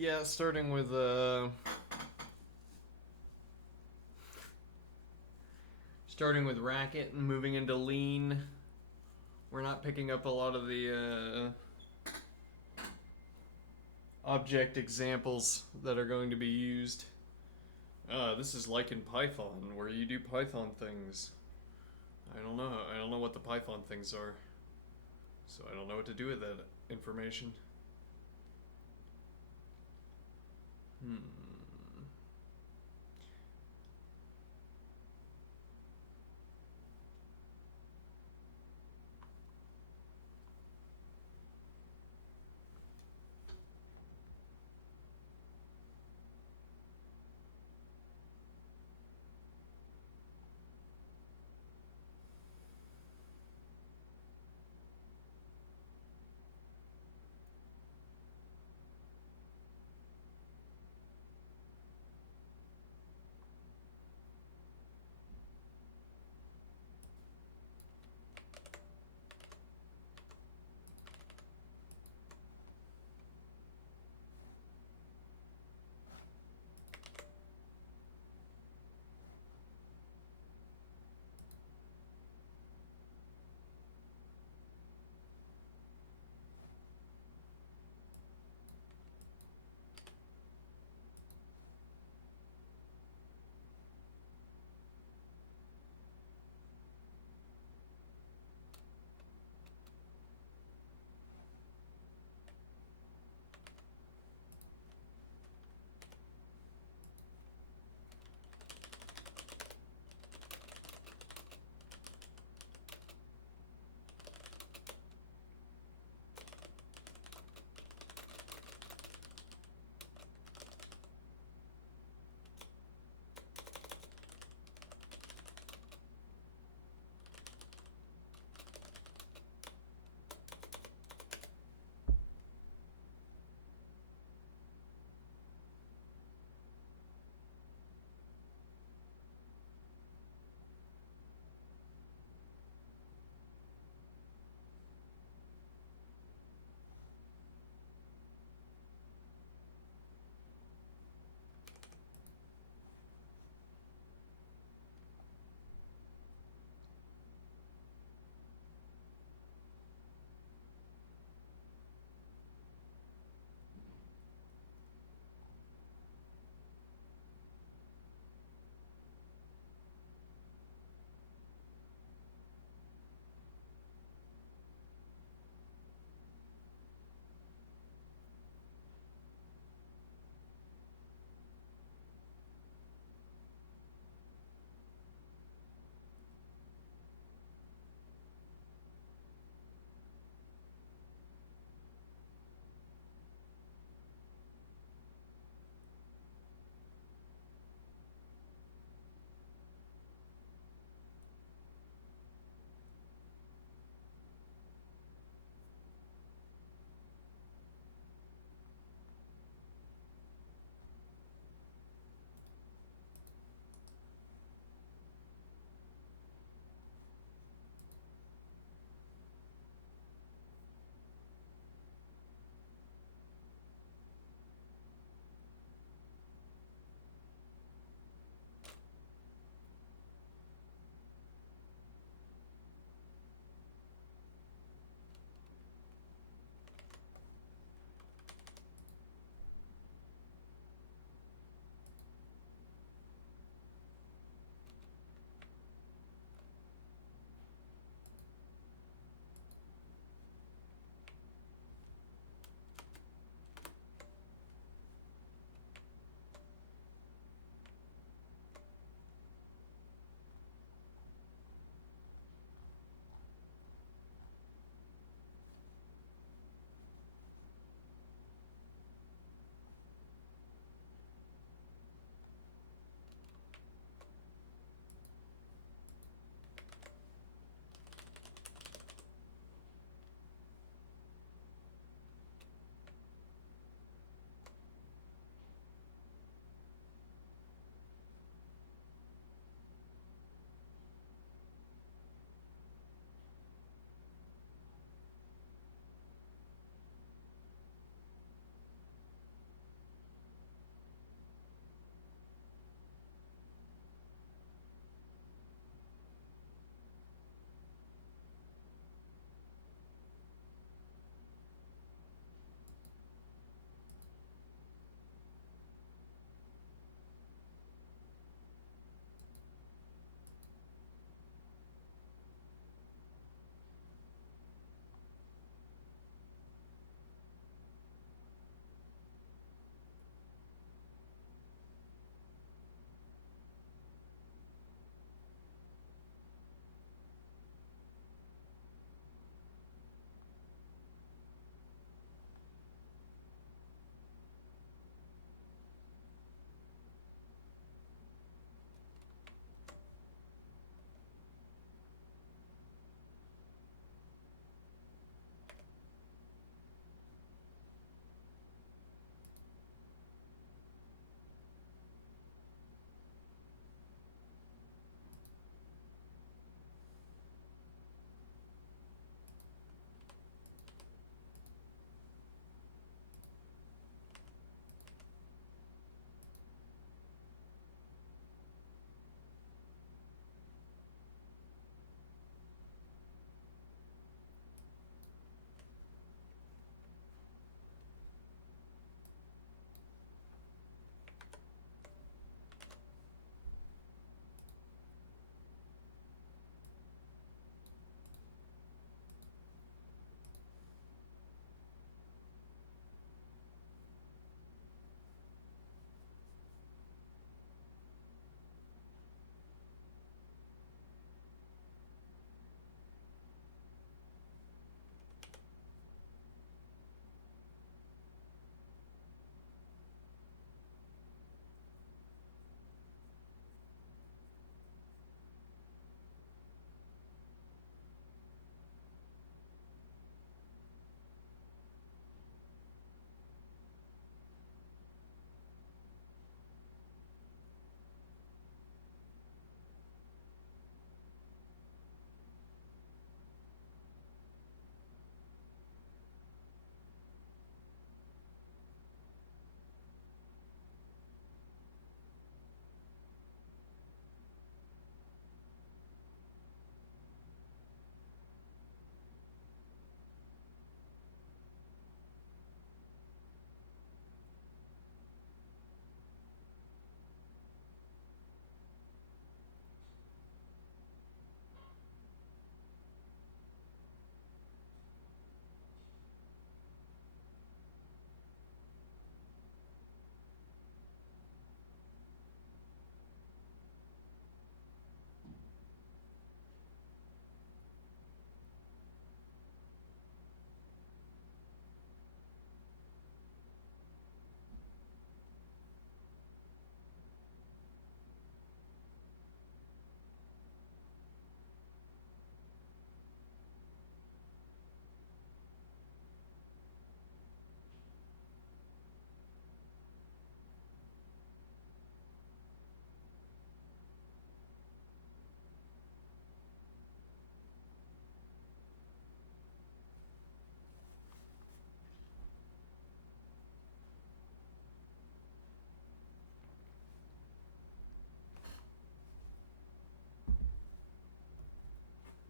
Yeah, starting with Racket and moving into Lean. We're not picking up a lot of the object examples that are going to be used. This is like in Python, where you do Python things. I don't know. I don't know what the Python things are. So I don't know what to do with that information.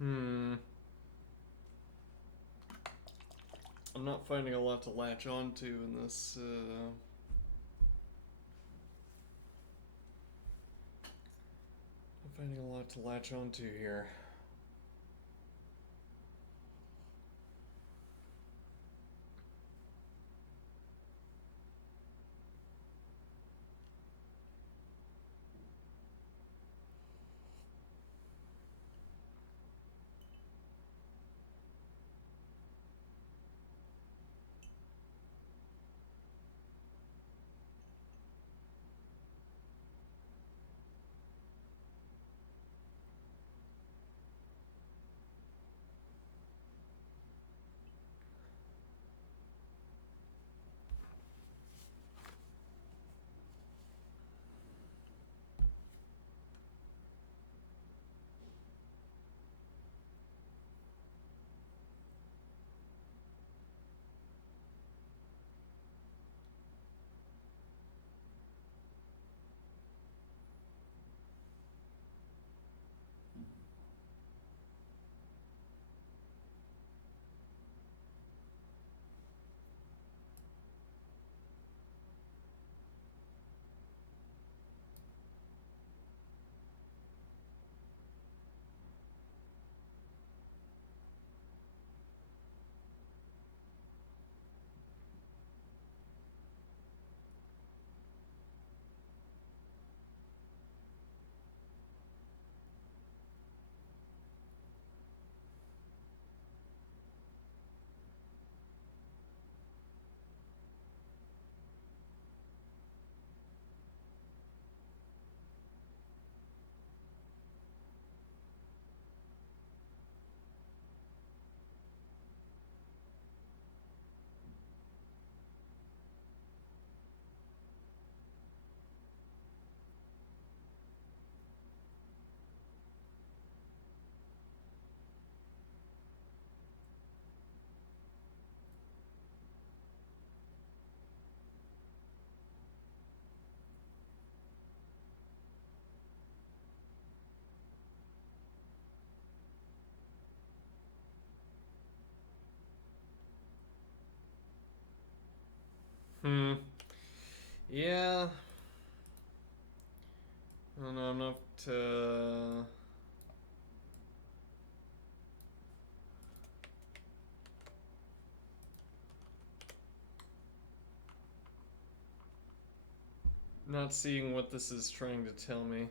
Hmm. I'm not finding a lot to latch onto in this. I'm finding a lot to latch onto here. Hmm. Yeah. I don't know. I'm not seeing what this is trying to tell me.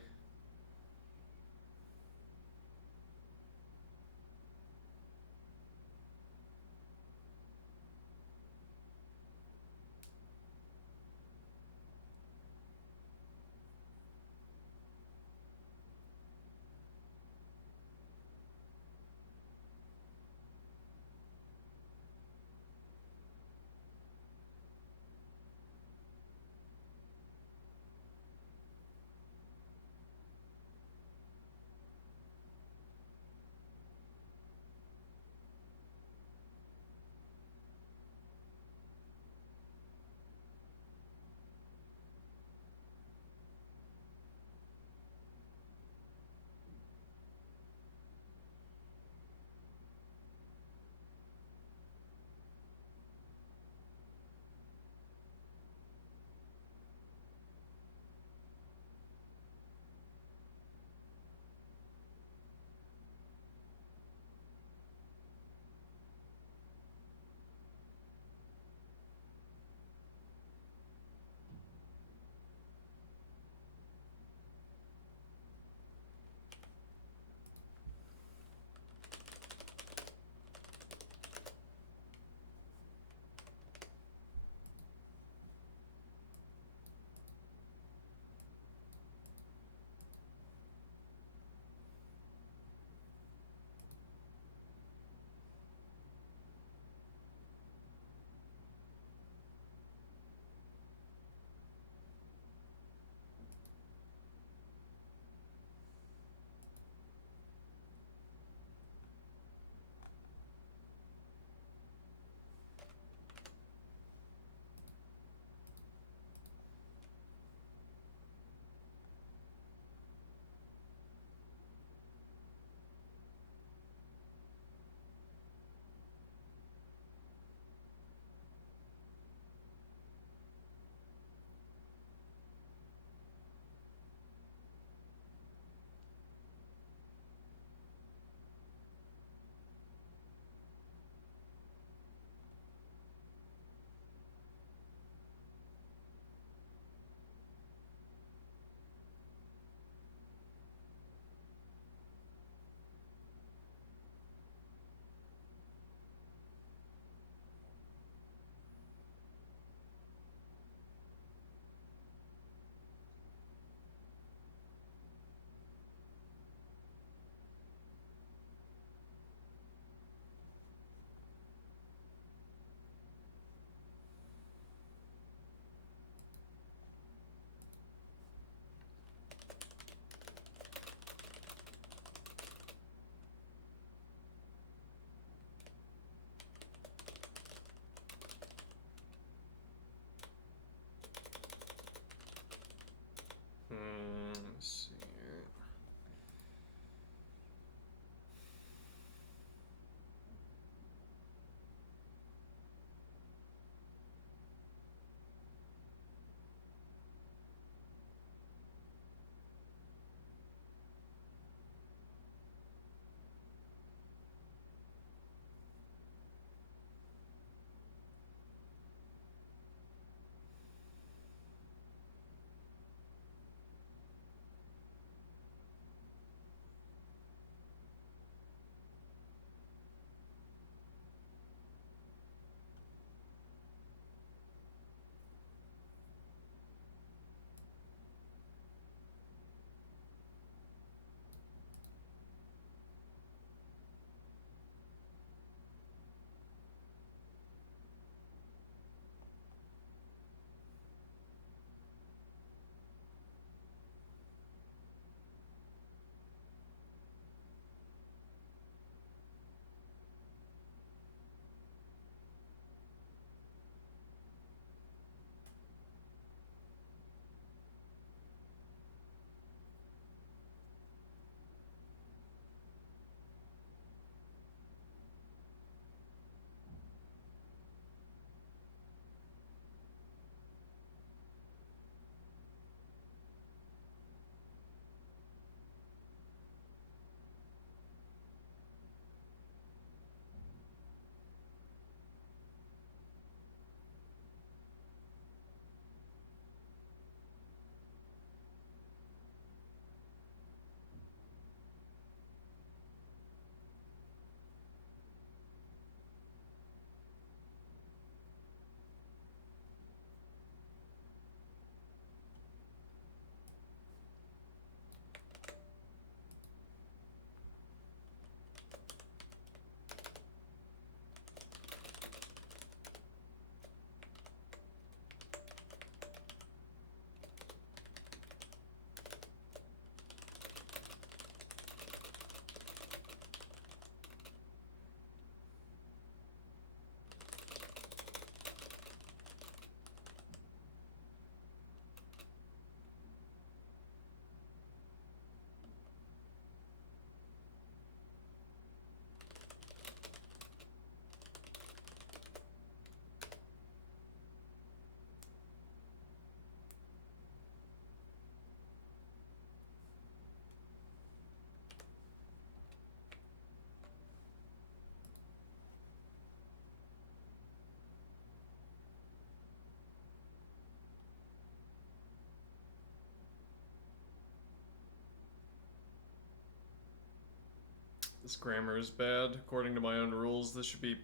This grammar is bad. According to my own rules, this should be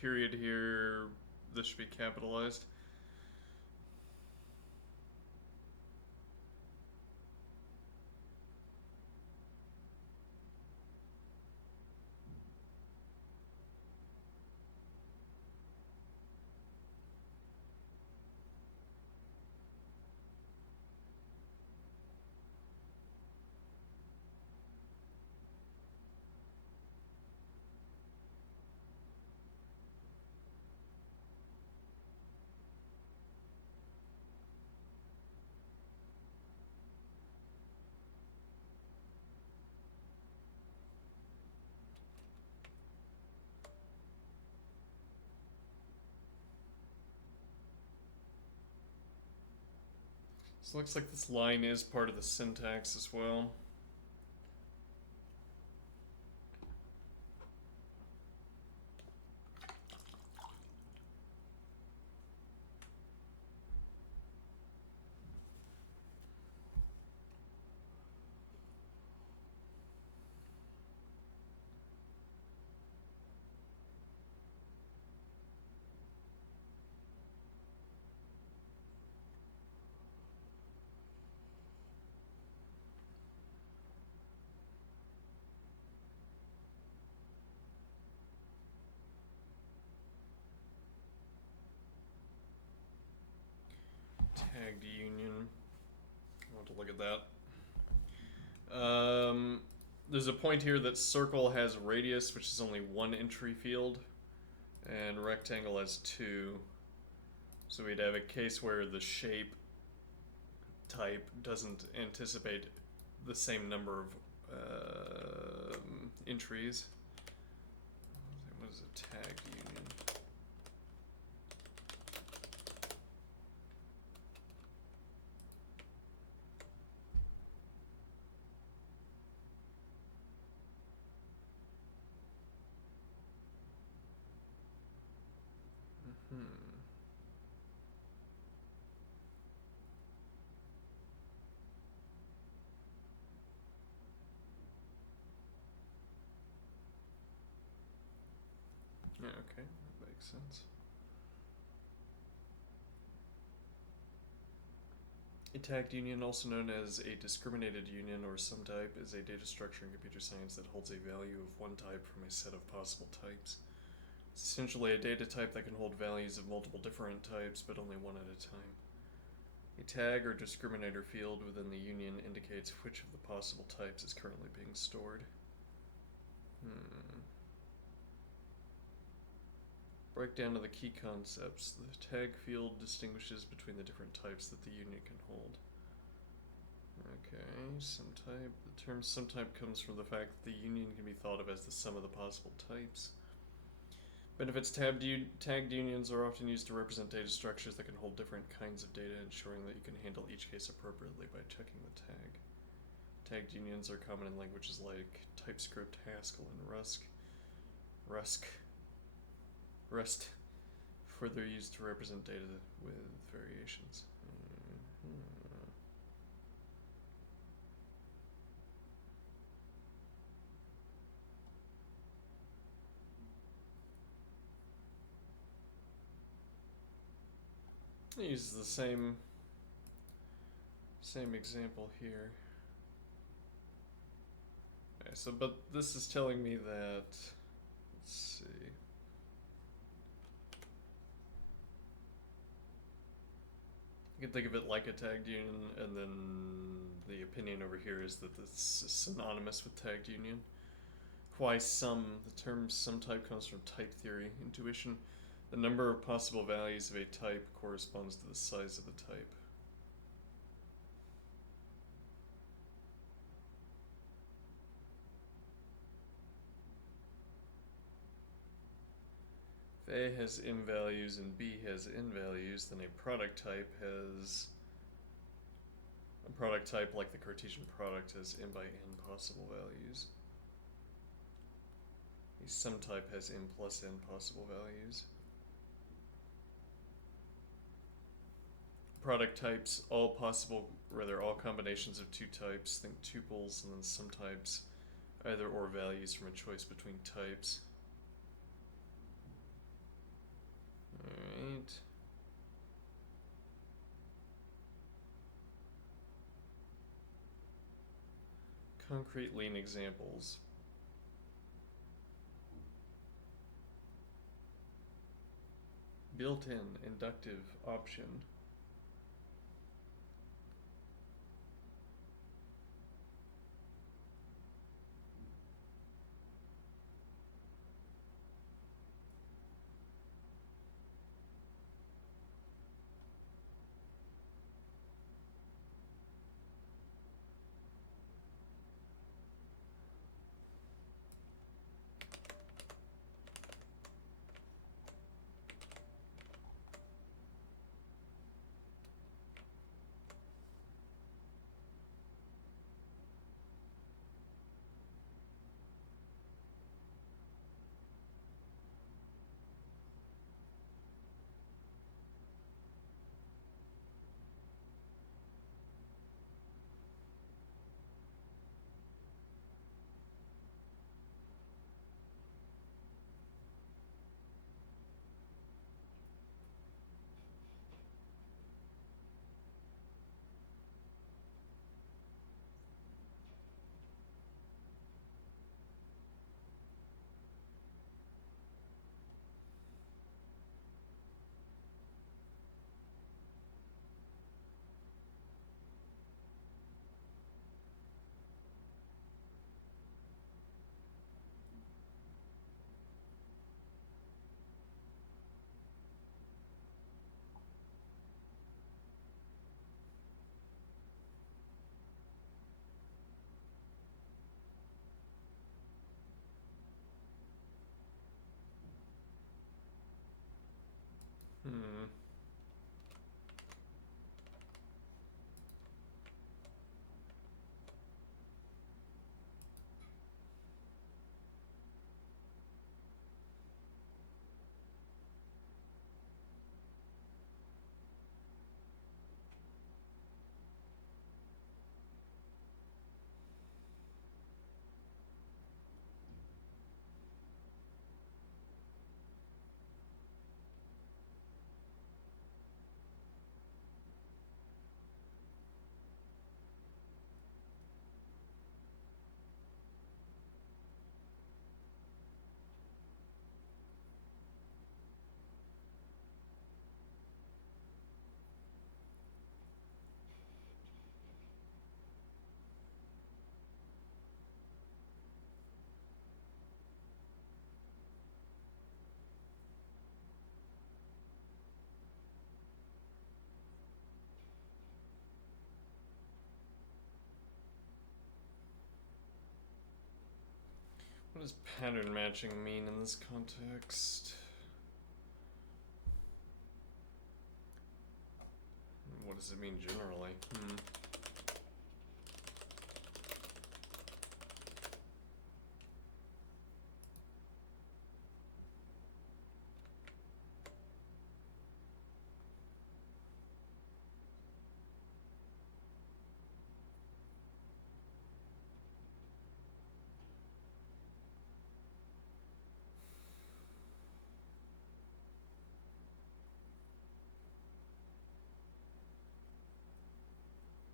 period here. This should be capitalized. So it looks like this line is part of the syntax as well. Tagged union. I want to look at that. There's a point here that circle has radius, which is only one entry field, and rectangle has two. So we'd have a case where the shape type doesn't anticipate the same number of entries. What is a tagged union? Yeah, okay, that makes sense. A tagged union, also known as a discriminated union or subtype, is a data structure in computer science that holds a value of one type from a set of possible types. It's essentially a data type that can hold values of multiple different types, but only one at a time. A tag or discriminator field within the union indicates which of the possible types is currently being stored. Breakdown of the key concepts. The tag field distinguishes between the different types that the union can hold. Okay, subtype. The term subtype comes from the fact that the union can be thought of as the sum of the possible types. Benefits tagged unions are often used to represent data structures that can hold different kinds of data, ensuring that you can handle each case appropriately by checking the tag. Tagged unions are common in languages like TypeScript, Haskell, and Rust, for their use to represent data with variations. I use the same example here. Okay, so but this is telling me that, let's see. You can think of it like a tagged union, and then the opinion over here is that this is synonymous with tagged union. Why sum? The term sum type comes from type theory. Intuition. The number of possible values of a type corresponds to the size of the type. If A has m values and B has n values, then a product type like the Cartesian product has m by n possible values. A sum type has m plus n possible values. Product types, all combinations of two types, think tuples, and then sum types, Either or values from a choice between types. Alright. Concrete lean examples. Built-in inductive option. Hmm. What does pattern matching mean in this context? What does it mean generally?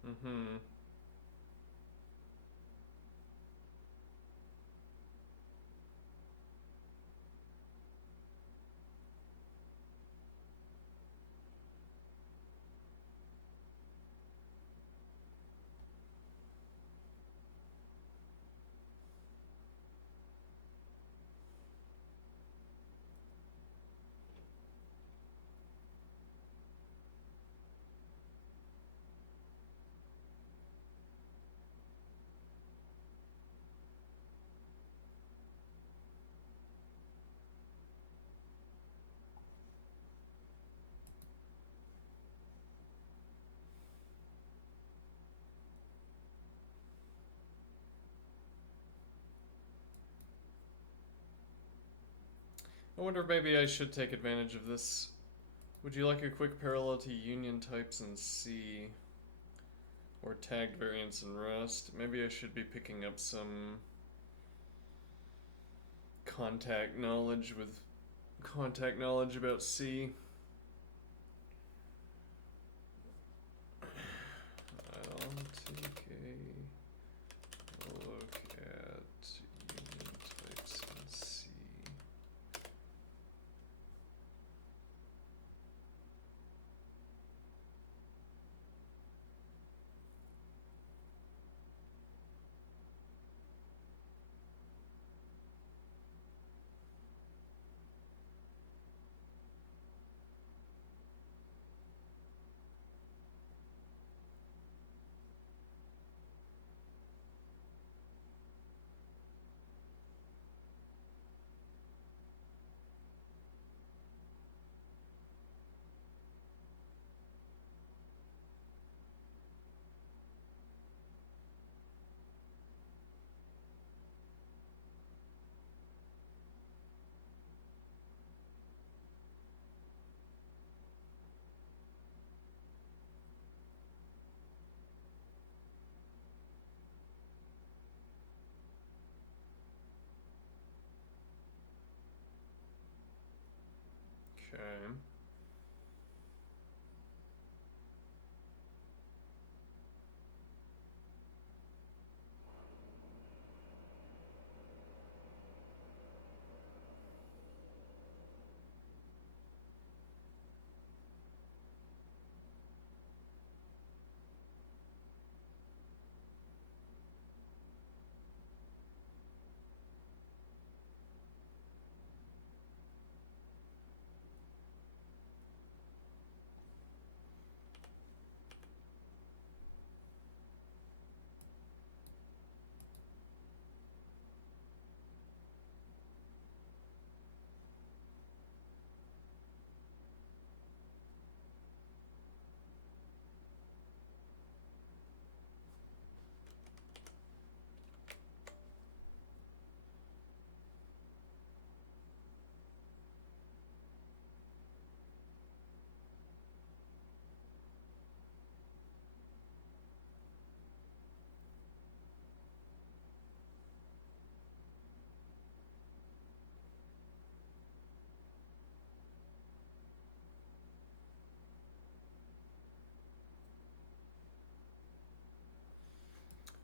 Mm-hmm. I wonder if maybe I should take advantage of this. Would you like a quick parallel to union types in C? Or tagged variants in Rust? Maybe I should be picking up some contact knowledge with contact knowledge about C. I'll take a look at union types in C. Okay.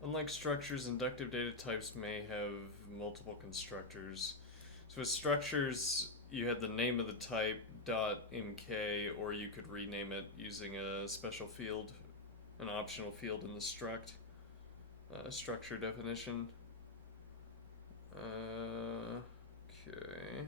Unlike structures, inductive data types may have multiple constructors. So with structures, you had the name of the type .mk, or you could rename it using a special field, an optional field in the struct structure definition. Okay.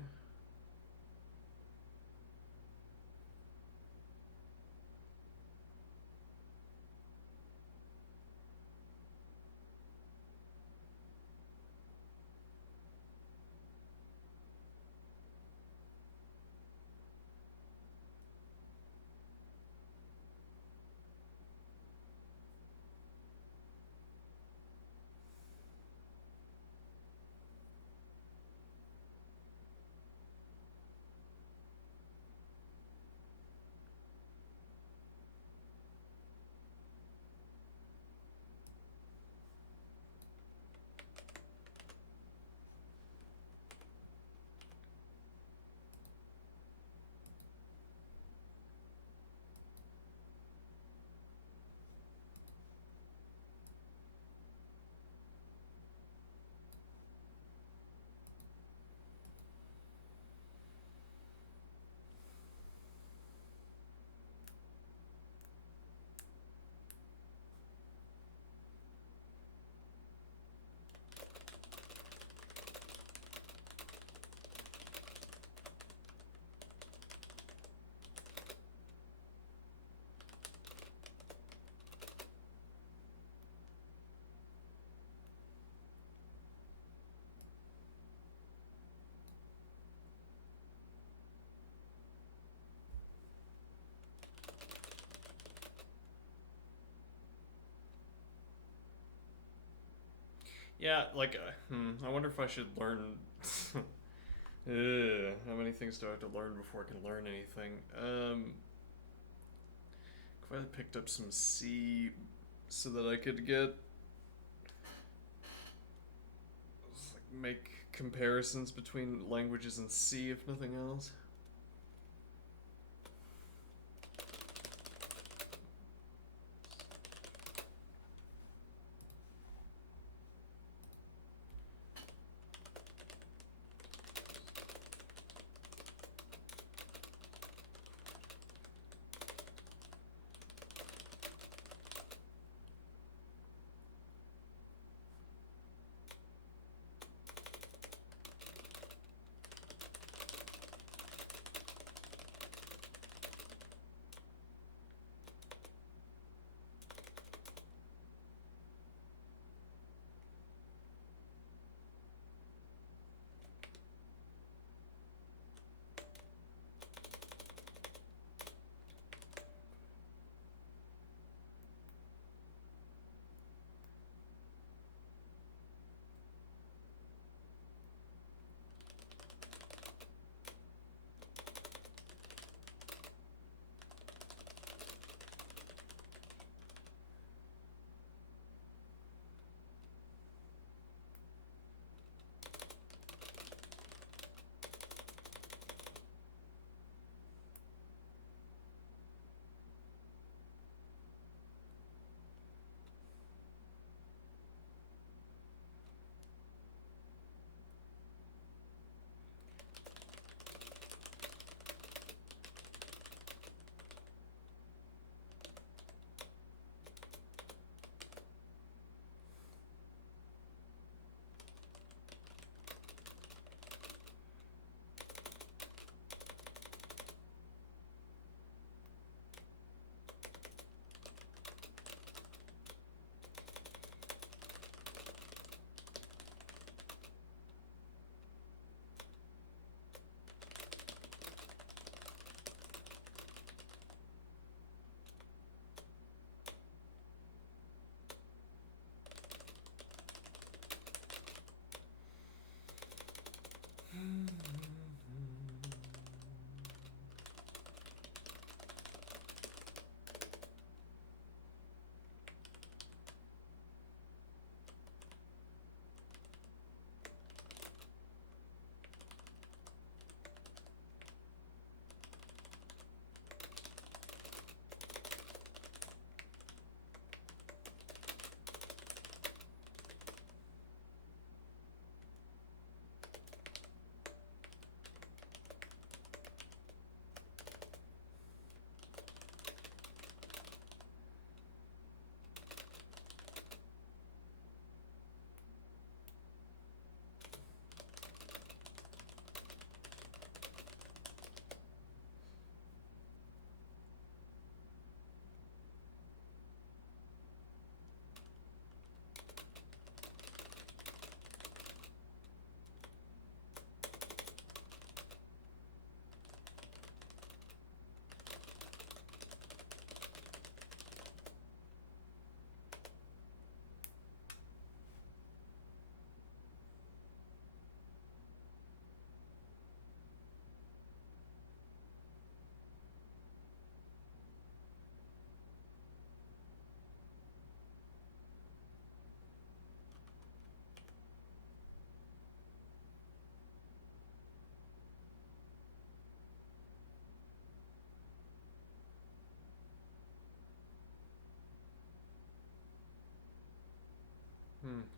Yeah, like, I wonder if I should learn. How many things do I have to learn before I can learn anything? If I picked up some C so that I could get make comparisons between languages and C, if nothing else.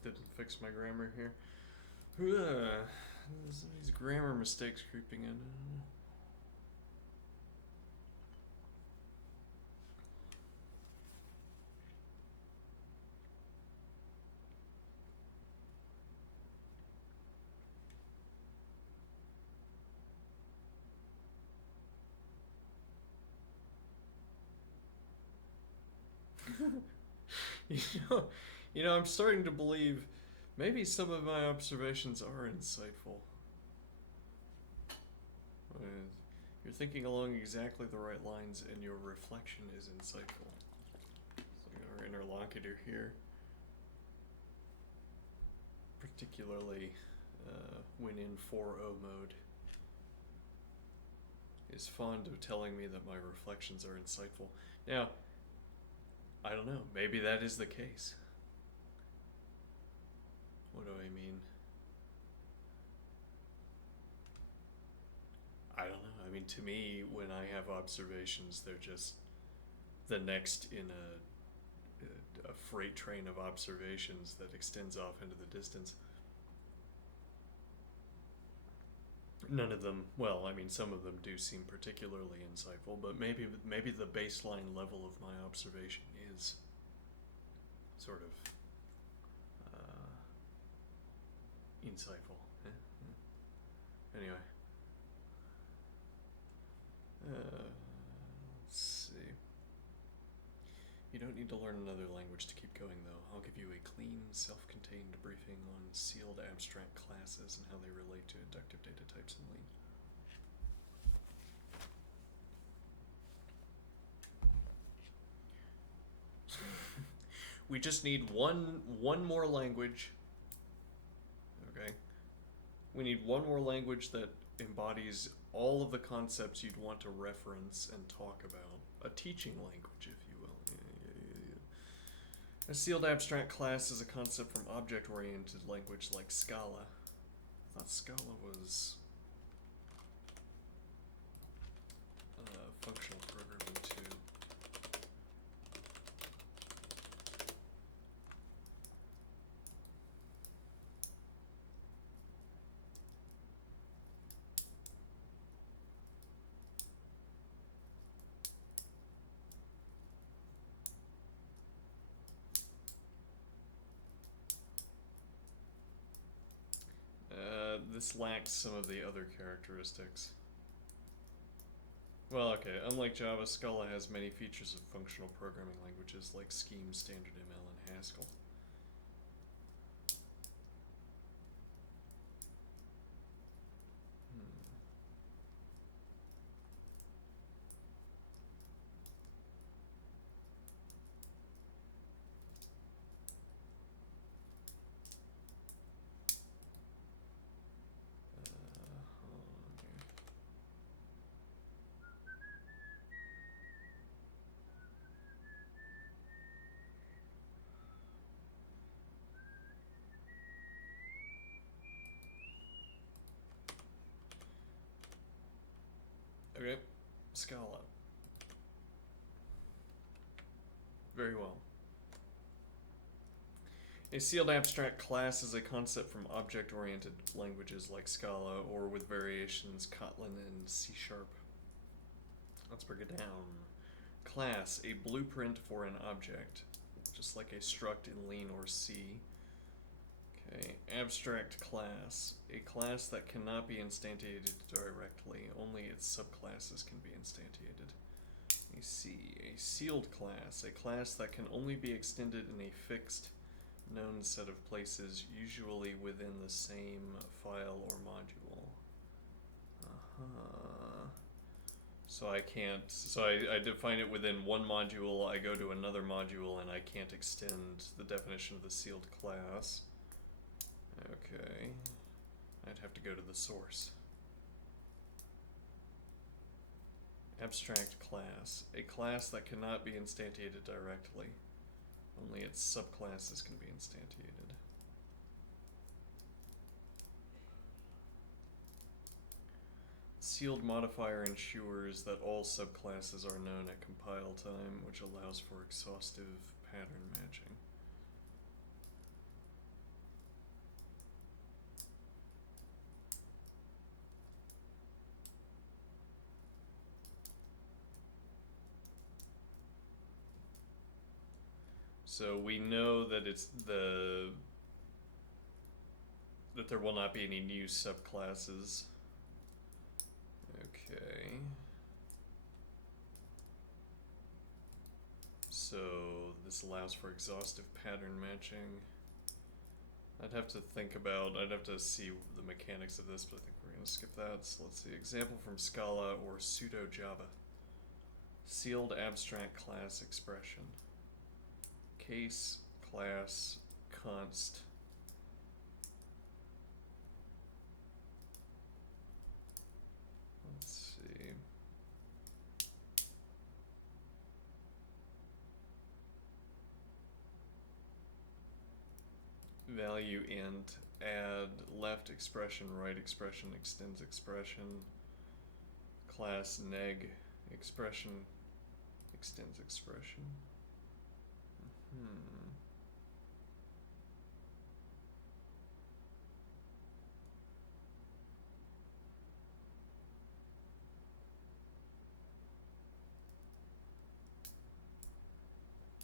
Didn't fix my grammar here. These grammar mistakes creeping in. you know, I'm starting to believe maybe some of my observations are insightful. You're thinking along exactly the right lines, and your reflection is insightful. It's like our interlocutor here, particularly when in 4.0 mode, is fond of telling me that my reflections are insightful. Now, I don't know, maybe that is the case. What do I mean? I don't know. I mean, to me, when I have observations, they're just the next in a freight train of observations that extends off into the distance. None of them, well, I mean, some of them do seem particularly insightful, but maybe the baseline level of my observation is sort of insightful. Anyway, let's see. You don't need to learn another language to keep going, though. I'll give you a clean, self-contained briefing on sealed abstract classes and how they relate to inductive data types in Lean. We just need one more language. Okay. We need one more language that embodies all of the concepts you'd want to reference and talk about. A teaching language, if you will. A sealed abstract class is a concept from object-oriented language like Scala. I thought Scala was functional programming too. This lacks some of the other characteristics. Well, okay, unlike Java, Scala has many features of functional programming languages like Scheme, Standard ML, and Haskell. Okay, Scala. Very well. A sealed abstract class is a concept from object-oriented languages like Scala, or with variations Kotlin and C#. Let's break it down. Class, a blueprint for an object, just like a struct in Lean or C. Okay, abstract class, a class that cannot be instantiated directly, only its subclasses can be instantiated. A sealed class, a class that can only be extended in a fixed, known set of places, usually within the same file or module. So I can't, I define it within one module, I go to another module, and I can't extend the definition of the sealed class. Okay, I'd have to go to the source. Abstract class, a class that cannot be instantiated directly. Only its subclasses can be instantiated. Sealed modifier ensures that all subclasses are known at compile time, which allows for exhaustive pattern matching. So we know that that there will not be any new subclasses. Okay. So this allows for exhaustive pattern matching. I'd have to see the mechanics of this, but I think we're gonna skip that. So let's see, example from Scala or pseudo Java. Sealed abstract class expression. Case, class, const. Let's see. Value int, add left expression, right expression, extends expression. class neg expression extends expression.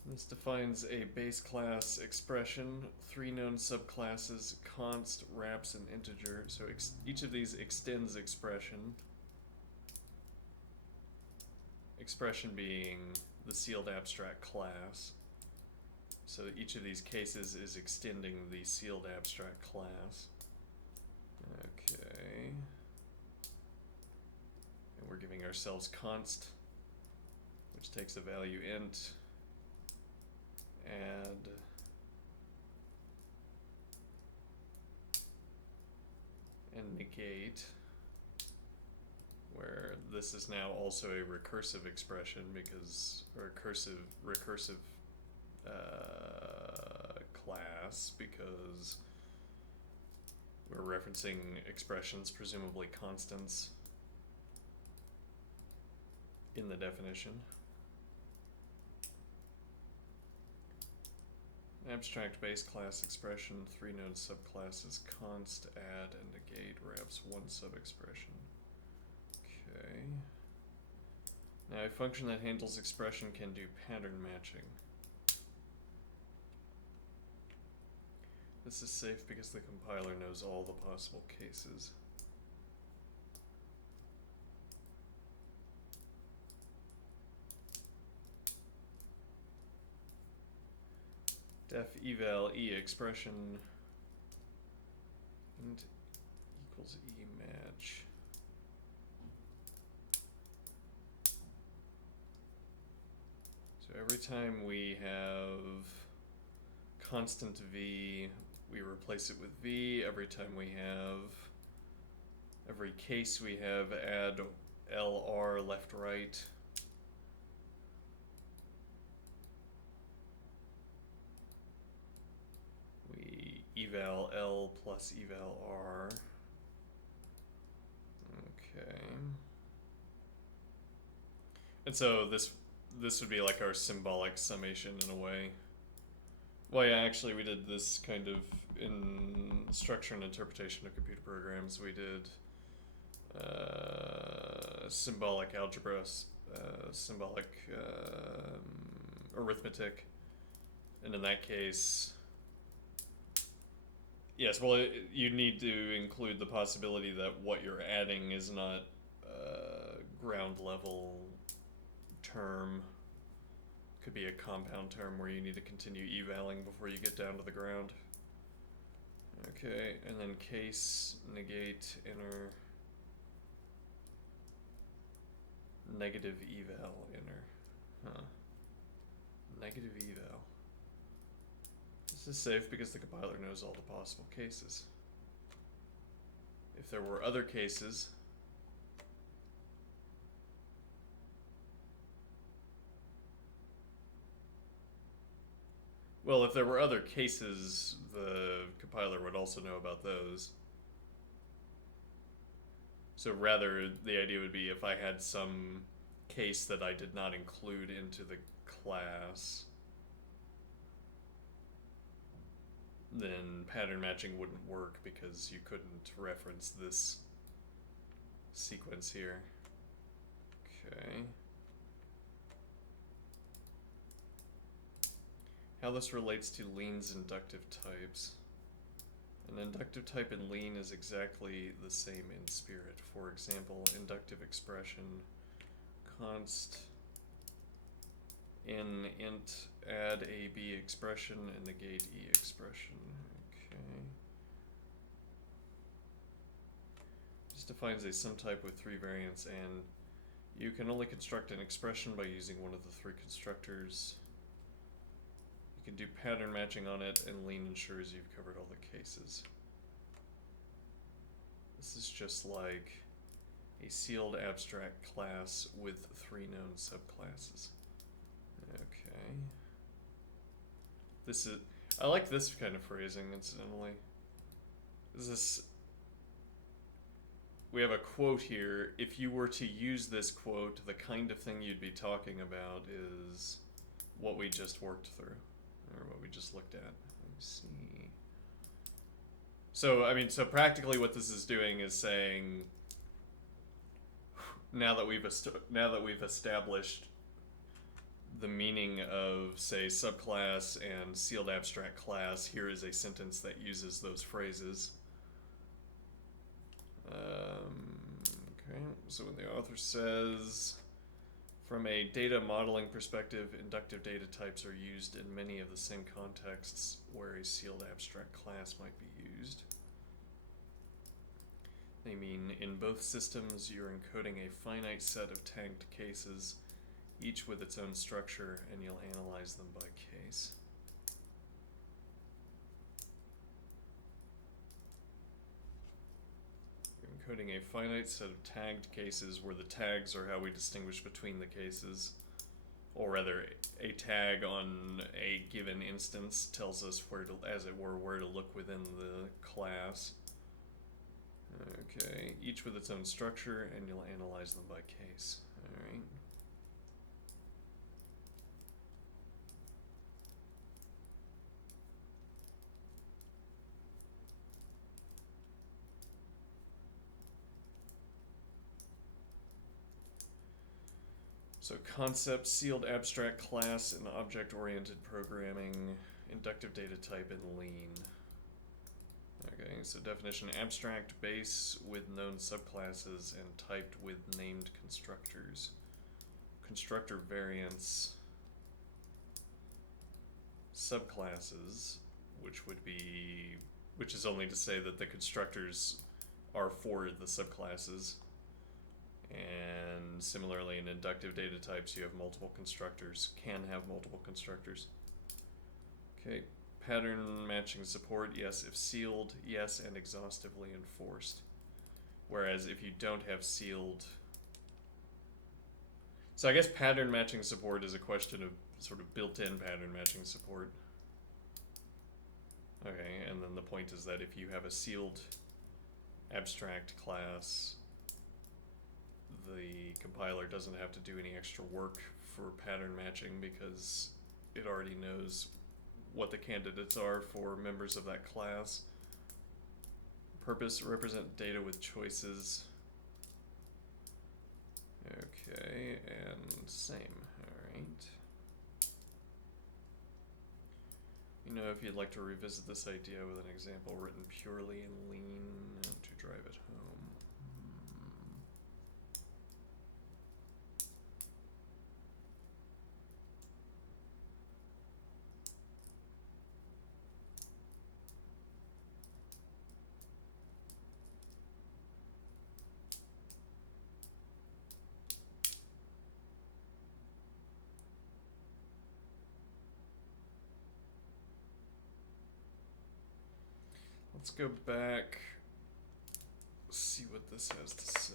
This defines a base class expression, 3 known subclasses, const, wraps, and integer. So each of these extends expression. Expression being the sealed abstract class. So each of these cases is extending the sealed abstract class. Okay. And we're giving ourselves const, which takes a value int, add and negate, where this is now also a recursive expression because recursive class, because we're referencing expressions, presumably constants, in the definition. Abstract base class expression, 3 known subclasses, const, add, and negate, wraps 1 subexpression. Okay. Now a function that handles expression can do pattern matching. This is safe because the compiler knows all the possible cases. Def eval e expression int equals e match. So every time we have constant v, we replace it with v. Every time we have, every case we have add lr left right. We eval l plus eval r. Okay. And so this would be like our symbolic summation in a way. Well, yeah, actually we did this kind of in structure and interpretation of computer programs. We did symbolic algebra, symbolic arithmetic, and in that case, yes, well, you need to include the possibility that what you're adding is not a ground level term. Could be a compound term where you need to continue evaling before you get down to the ground. Okay, and then case, negate, inner, negative eval, inner. Negative eval. This is safe because the compiler knows all the possible cases. If there were other cases, well, if there were other cases, the compiler would also know about those. So rather, the idea would be if I had some case that I did not include into the class, then pattern matching wouldn't work because you couldn't reference this sequence here. Okay. How this relates to Lean's inductive types. An inductive type in Lean is exactly the same in Spirit. For example, inductive expression, const in int add a b expression and negate e expression. Okay. This defines a sum type with 3 variants, and you can only construct an expression by using one of the 3 constructors. You can do pattern matching on it, and Lean ensures you've covered all the cases. This is just like a sealed abstract class with 3 known subclasses. Okay. This is, I like this kind of phrasing, incidentally. we have a quote here. If you were to use this quote, the kind of thing you'd be talking about is what we just worked through, or what we just looked at. Let me see. So, I mean, so practically what this is doing is saying, now that we've established the meaning of, say, subclass and sealed abstract class, here is a sentence that uses those phrases. Okay, so when the author says, from a data modeling perspective, inductive data types are used in many of the same contexts where a sealed abstract class might be used. They mean in both systems you're encoding a finite set of tagged cases, each with its own structure, and you'll analyze them by case. You're encoding a finite set of tagged cases where the tags are how we distinguish between the cases, or rather, a tag on a given instance tells us where to, as it were, where to look within the class. Okay, each with its own structure, and you'll analyze them by case. Alright. So concept, sealed abstract class, and object-oriented programming, inductive data type, and lean. Okay, so definition: abstract base with known subclasses and typed with named constructors. Constructor variants, subclasses, which is only to say that the constructors are for the subclasses. And similarly, in inductive data types, you have multiple constructors, can have multiple constructors. Okay, pattern matching support, yes if sealed, yes and exhaustively enforced. Whereas if you don't have sealed... So I guess pattern matching support is a question of sort of built-in pattern matching support. Okay, and then the point is that if you have a sealed abstract class, the compiler doesn't have to do any extra work for pattern matching because it already knows what the candidates are for members of that class. Purpose: represent data with choices. Okay, and same. Alright. You know, if you'd like to revisit this idea with an example written purely in Lean to drive it home. Let's go back, see what this has to say.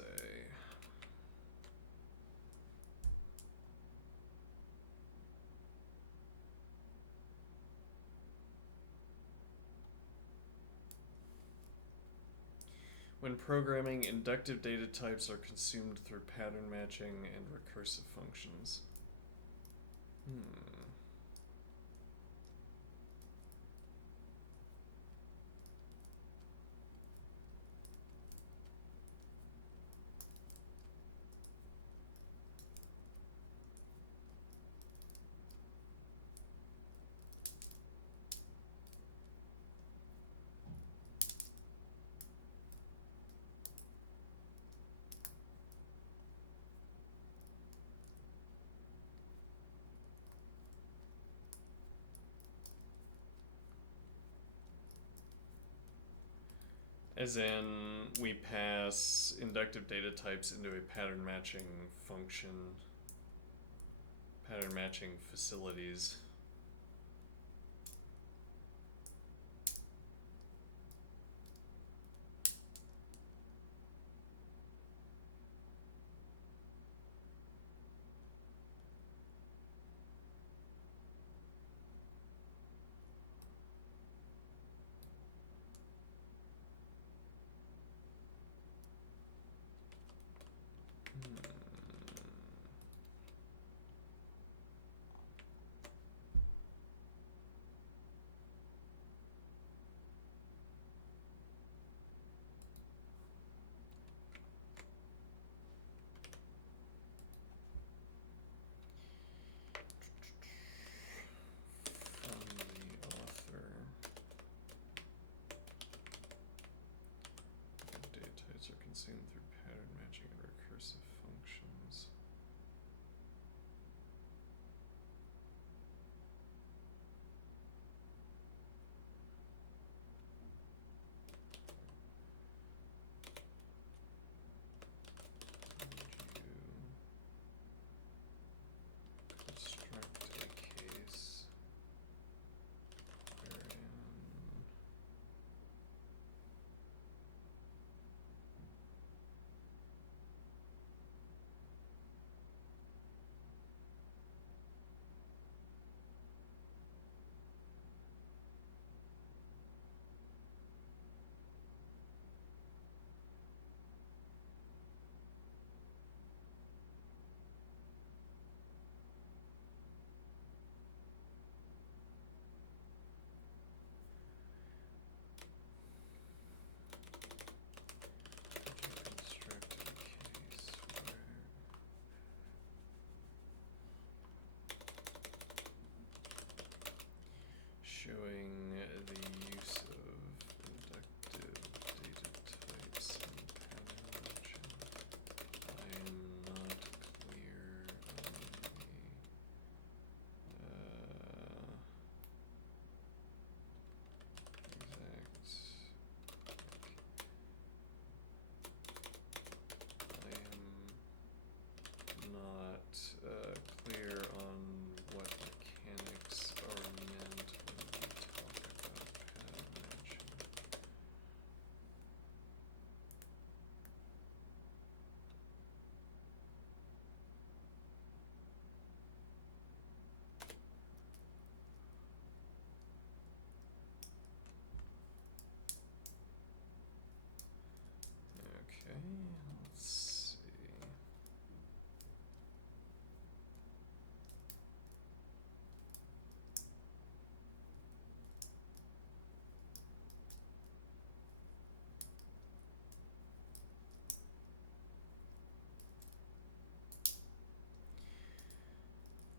When programming, inductive data types are consumed through pattern matching and recursive functions. As in, we pass inductive data types into a pattern matching function, pattern matching facilities.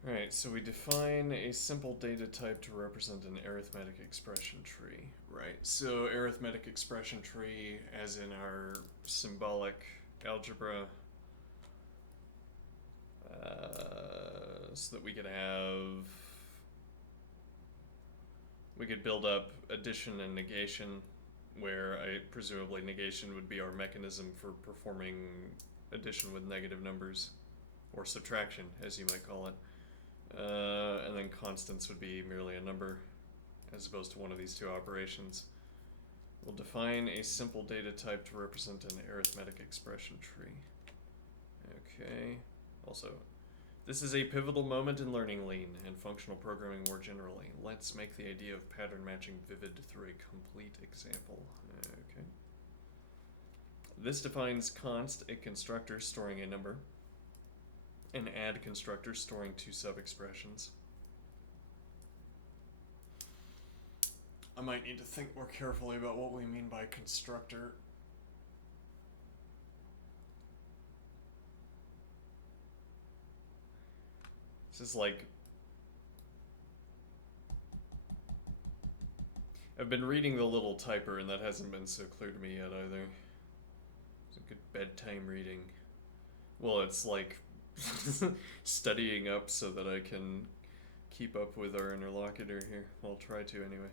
Alright, so we define a simple data type to represent an arithmetic expression tree. Right, so arithmetic expression tree, as in our symbolic algebra, so that we could build up addition and negation, where presumably negation would be our mechanism for performing addition with negative numbers, or subtraction, as you might call it. And then constants would be merely a number, as opposed to one of these two operations. We'll define a simple data type to represent an arithmetic expression tree. Okay. Also, this is a pivotal moment in learning Lean and functional programming more generally. Let's make the idea of pattern matching vivid through a complete example. Okay. This defines const, a constructor storing a number, an add constructor storing two sub-expressions. I might need to think more carefully about what we mean by constructor. This is like... I've been reading the little typer and that hasn't been so clear to me yet either. It's a good bedtime reading. Well, it's like studying up so that I can keep up with our interlocutor here. I'll try to anyway.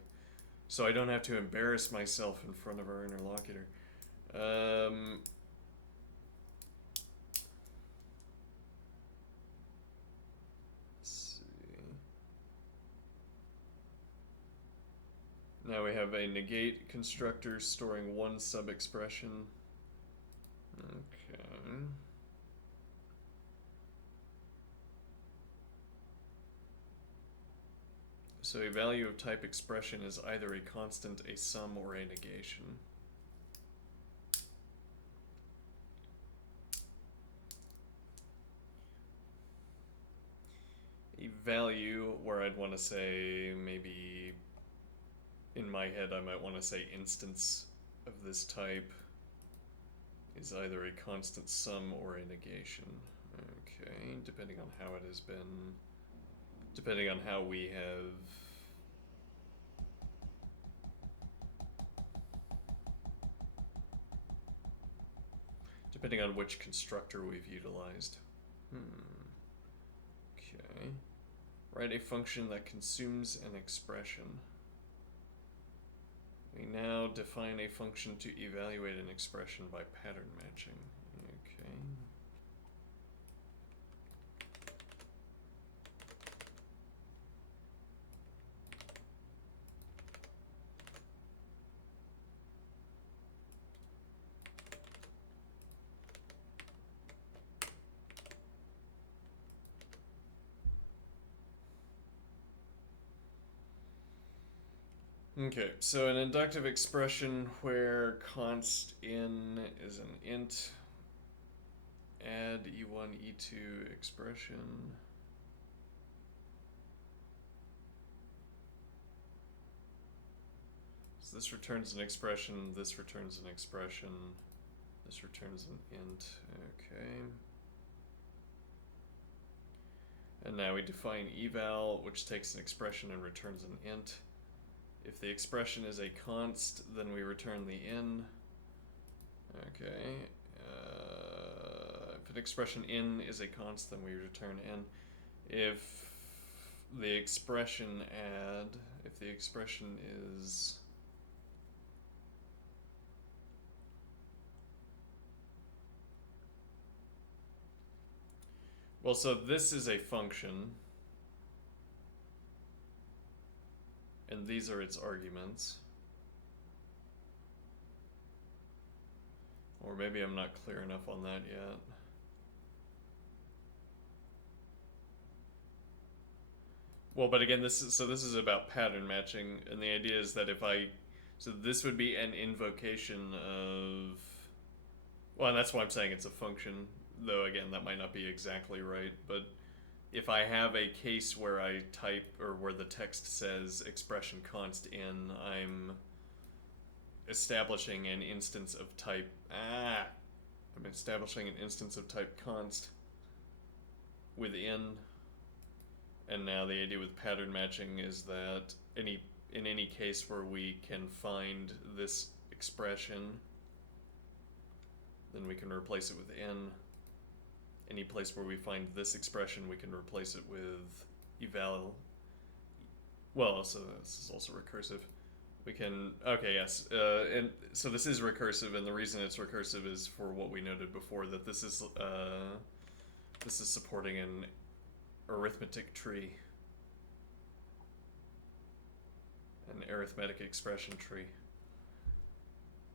So I don't have to embarrass myself in front of our interlocutor. Let's see. Now we have a negate constructor storing one sub-expression. Okay. So a value of type expression is either a constant, a sum, or a negation. A value where I'd want to say, maybe in my head I might want to say instance of this type is either a constant sum or a negation. Okay, depending on how it has been, depending on how we have depending on which constructor we've utilized. Okay. Write a function that consumes an expression. We now define a function to evaluate an expression by pattern matching. Okay. Okay, so an inductive expression where const in is an int, add e1, e2 expression. So this returns an expression, this returns an expression, this returns an int, okay. And now we define eval, which takes an expression and returns an int. If the expression is a const, then we return the in. Okay. If an expression in is a const, then we return in. If the expression add, if the expression is... Well, so this is a function. And these are its arguments. Or maybe I'm not clear enough on that yet. Well, but again, this is about pattern matching, and the idea is that so this would be an invocation of, well, and that's why I'm saying it's a function, though again, that might not be exactly right, but if I have a case where I type, or where the text says expression const in, I'm establishing an instance of type, I'm establishing an instance of type const within And now the idea with pattern matching is that in any case where we can find this expression, then we can replace it with n. Any place where we find this expression, we can replace it with eval. Well, so this is also recursive. We can, okay, yes, and so this is recursive, and the reason it's recursive is for what we noted before, that this is supporting an arithmetic tree, an arithmetic expression tree.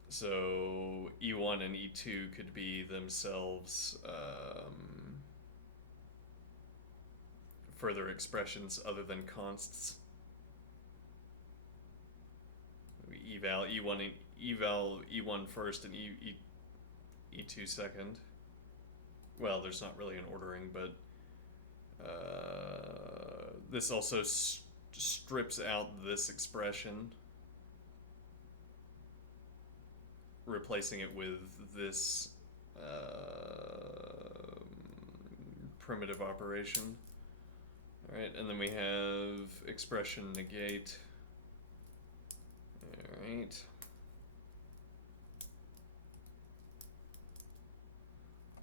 So E1 and E2 could be themselves further expressions other than consts. We eval E1 first and E2 second. Well, there's not really an ordering, but this also strips out this expression, replacing it with this primitive operation. Alright, and then we have expression negate. Alright.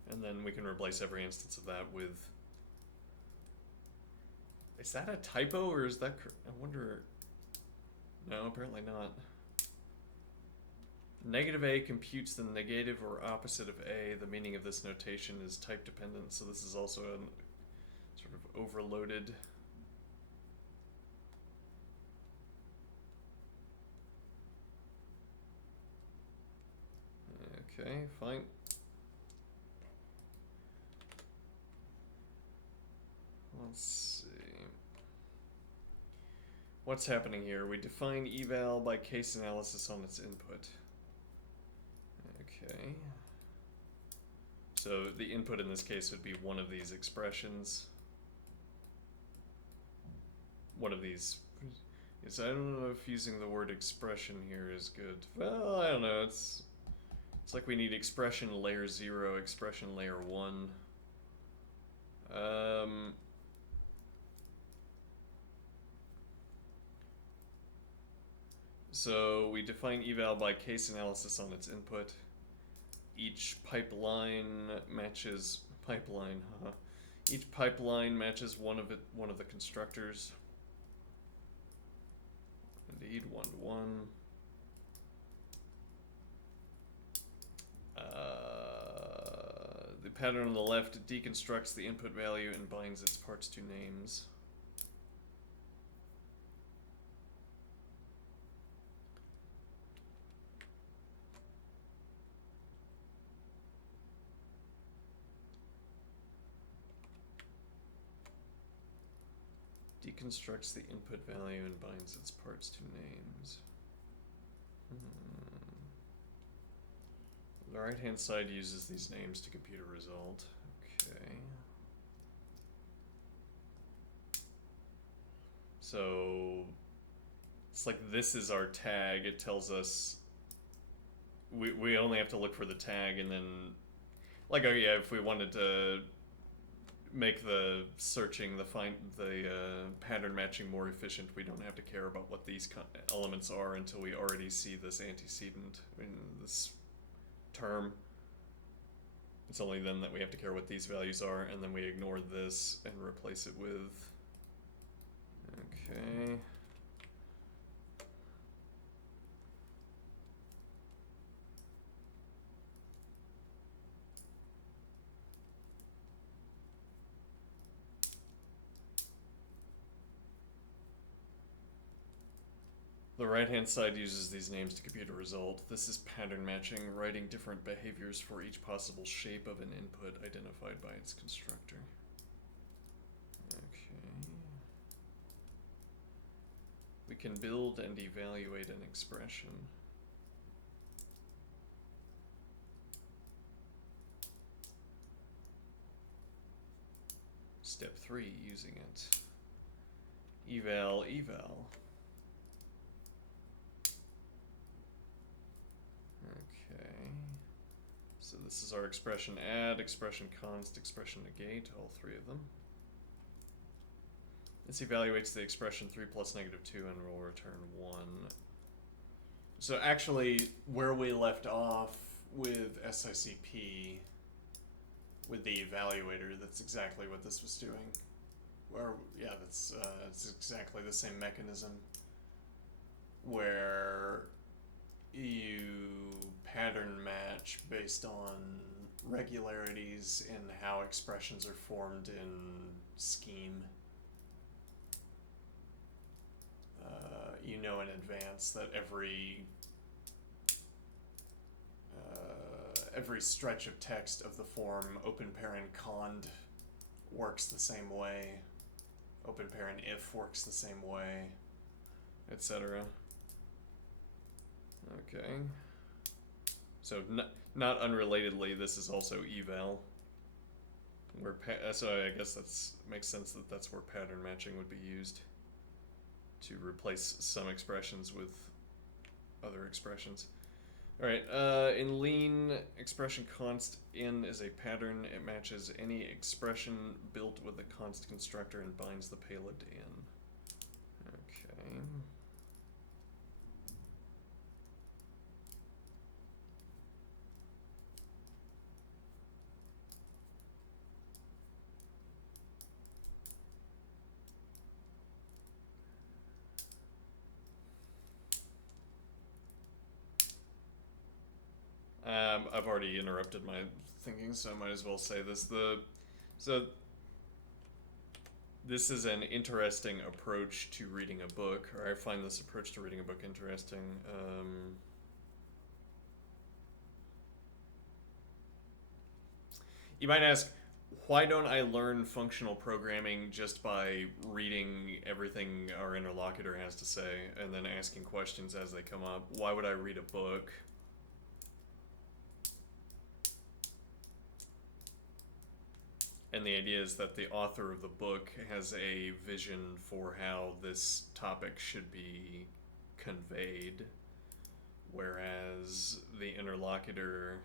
And then we can replace every instance of that with... Is that a typo, or is that... I wonder... No, apparently not. Negative A computes the negative or opposite of A. The meaning of this notation is type dependent, so this is also a sort of overloaded... Okay, fine. Let's see. What's happening here? We define eval by case analysis on its input. Okay. So the input in this case would be one of these expressions. One of these. Yes, I don't know if using the word expression here is good. Well, I don't know. It's like we need expression layer 0, expression layer 1. So we define eval by case analysis on its input. Each pipeline matches Each pipeline matches one of the constructors. Indeed, 1 to 1. The pattern on the left deconstructs the input value and binds its parts to names. Deconstructs the input value and binds its parts to names. The right-hand side uses these names to compute a result. Okay. So it's like this is our tag. It tells us we only have to look for the tag, and then, like, oh yeah, if we wanted to make the searching, the pattern matching more efficient, we don't have to care about what these elements are until we already see this antecedent in this term. It's only then that we have to care what these values are, and then we ignore this and replace it with... Okay. The right-hand side uses these names to compute a result. This is pattern matching, writing different behaviors for each possible shape of an input identified by its constructor. Okay. We can build and evaluate an expression. Step 3, using it. Eval. Okay, so this is our expression add, expression const, expression negate, all three of them. This evaluates the expression 3 plus negative 2 and will return 1. So actually, where we left off with SICP, with the evaluator, that's exactly what this was doing. Or, yeah, that's it's exactly the same mechanism where you pattern match based on regularities in how expressions are formed in Scheme. You know in advance that every stretch of text of the form open parent cond works the same way, open parent if works the same way, etc. Okay. So not unrelatedly, this is also eval. Where so I guess that's makes sense that that's where pattern matching would be used to replace some expressions with other expressions. All right. In Lean, expression const in is a pattern. It matches any expression built with the const constructor and binds the payload in. Okay. I've already interrupted my thinking, so I might as well say this. This is an interesting approach to reading a book, or I find this approach to reading a book interesting. You might ask, why don't I learn functional programming just by reading everything our interlocutor has to say and then asking questions as they come up? Why would I read a book? And the idea is that the author of the book has a vision for how this topic should be conveyed, whereas the interlocutor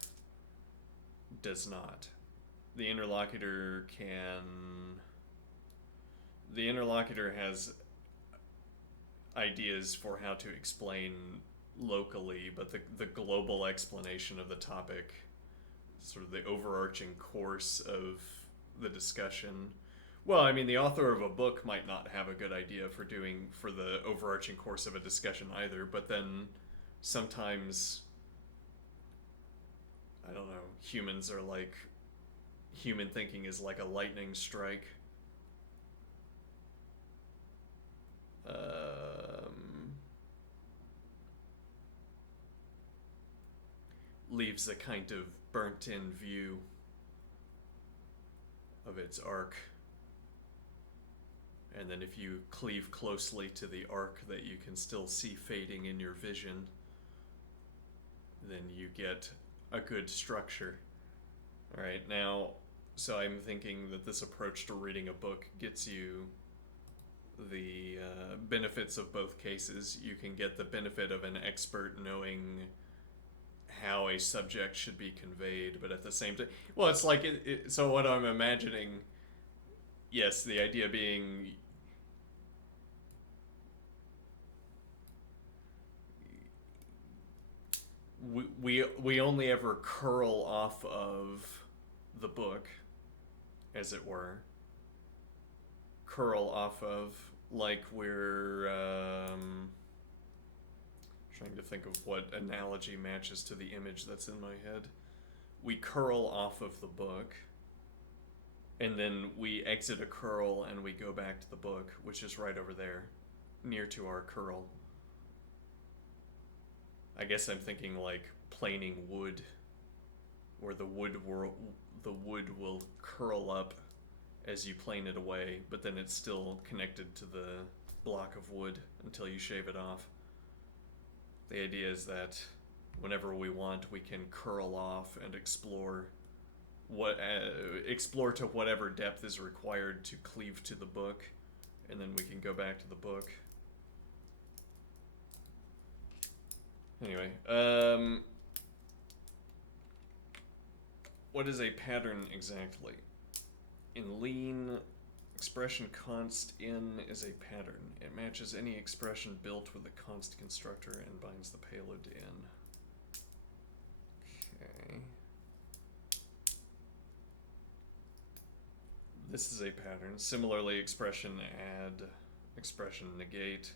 does not. The interlocutor has ideas for how to explain locally, but the global explanation of the topic, sort of the overarching course of the discussion. Well, I mean, the author of a book might not have a good idea for the overarching course of a discussion either, but then sometimes, I don't know, human thinking is like a lightning strike. Leaves a kind of burnt-in view of its arc. And then if you cleave closely to the arc that you can still see fading in your vision, then you get a good structure. All right, now, so I'm thinking that this approach to reading a book gets you the benefits of both cases. You can get the benefit of an expert knowing how a subject should be conveyed, but at the same time, well, it's like so what I'm imagining, yes, the idea being we only ever curl off of the book, as it were, curl off of, like we're trying to think of what analogy matches to the image that's in my head. We curl off of the book, and then we exit a curl and we go back to the book, which is right over there, near to our curl. I guess I'm thinking like planing wood, where the wood will curl up as you plane it away, but then it's still connected to the block of wood until you shave it off. The idea is that whenever we want, we can curl off and explore to whatever depth is required to cleave to the book, and then we can go back to the book. Anyway, what is a pattern exactly? In Lean, expression const in is a pattern. It matches any expression built with the const constructor and binds the payload to in. Okay. This is a pattern. Similarly, expression add, expression negate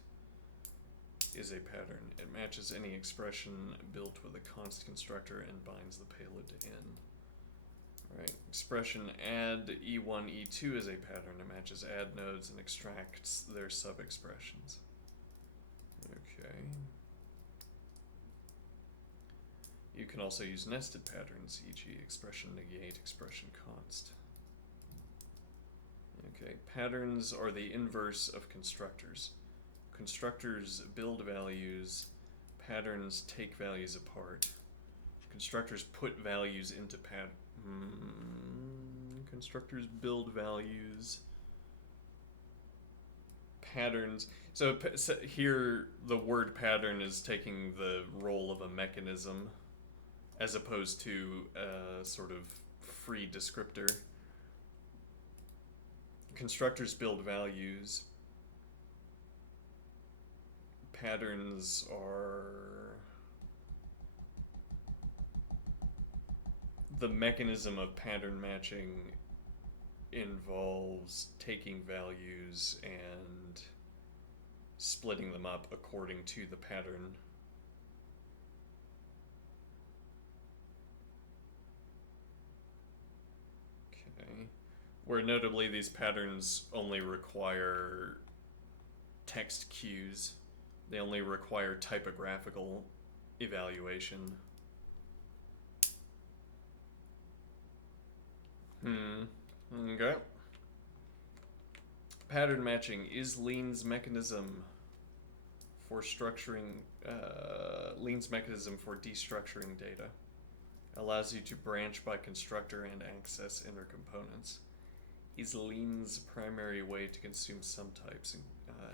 is a pattern. It matches any expression built with a const constructor and binds the payload to in. Alright, expression add E1, E2 is a pattern. It matches add nodes and extracts their sub-expressions. Okay. You can also use nested patterns, e.g. expression negate, expression const. Okay, patterns are the inverse of constructors. Constructors build values, patterns take values apart. Constructors put values into constructors build values. Patterns. So here the word pattern is taking the role of a mechanism as opposed to a sort of free descriptor. Constructors build values. Patterns are the mechanism of pattern matching involves taking values and splitting them up according to the pattern. Okay. Where notably these patterns only require text cues. They only require typographical evaluation. Okay. Pattern matching is Lean's mechanism for structuring, Lean's mechanism for destructuring data. Allows you to branch by constructor and access inner components. Is Lean's primary way to consume some types,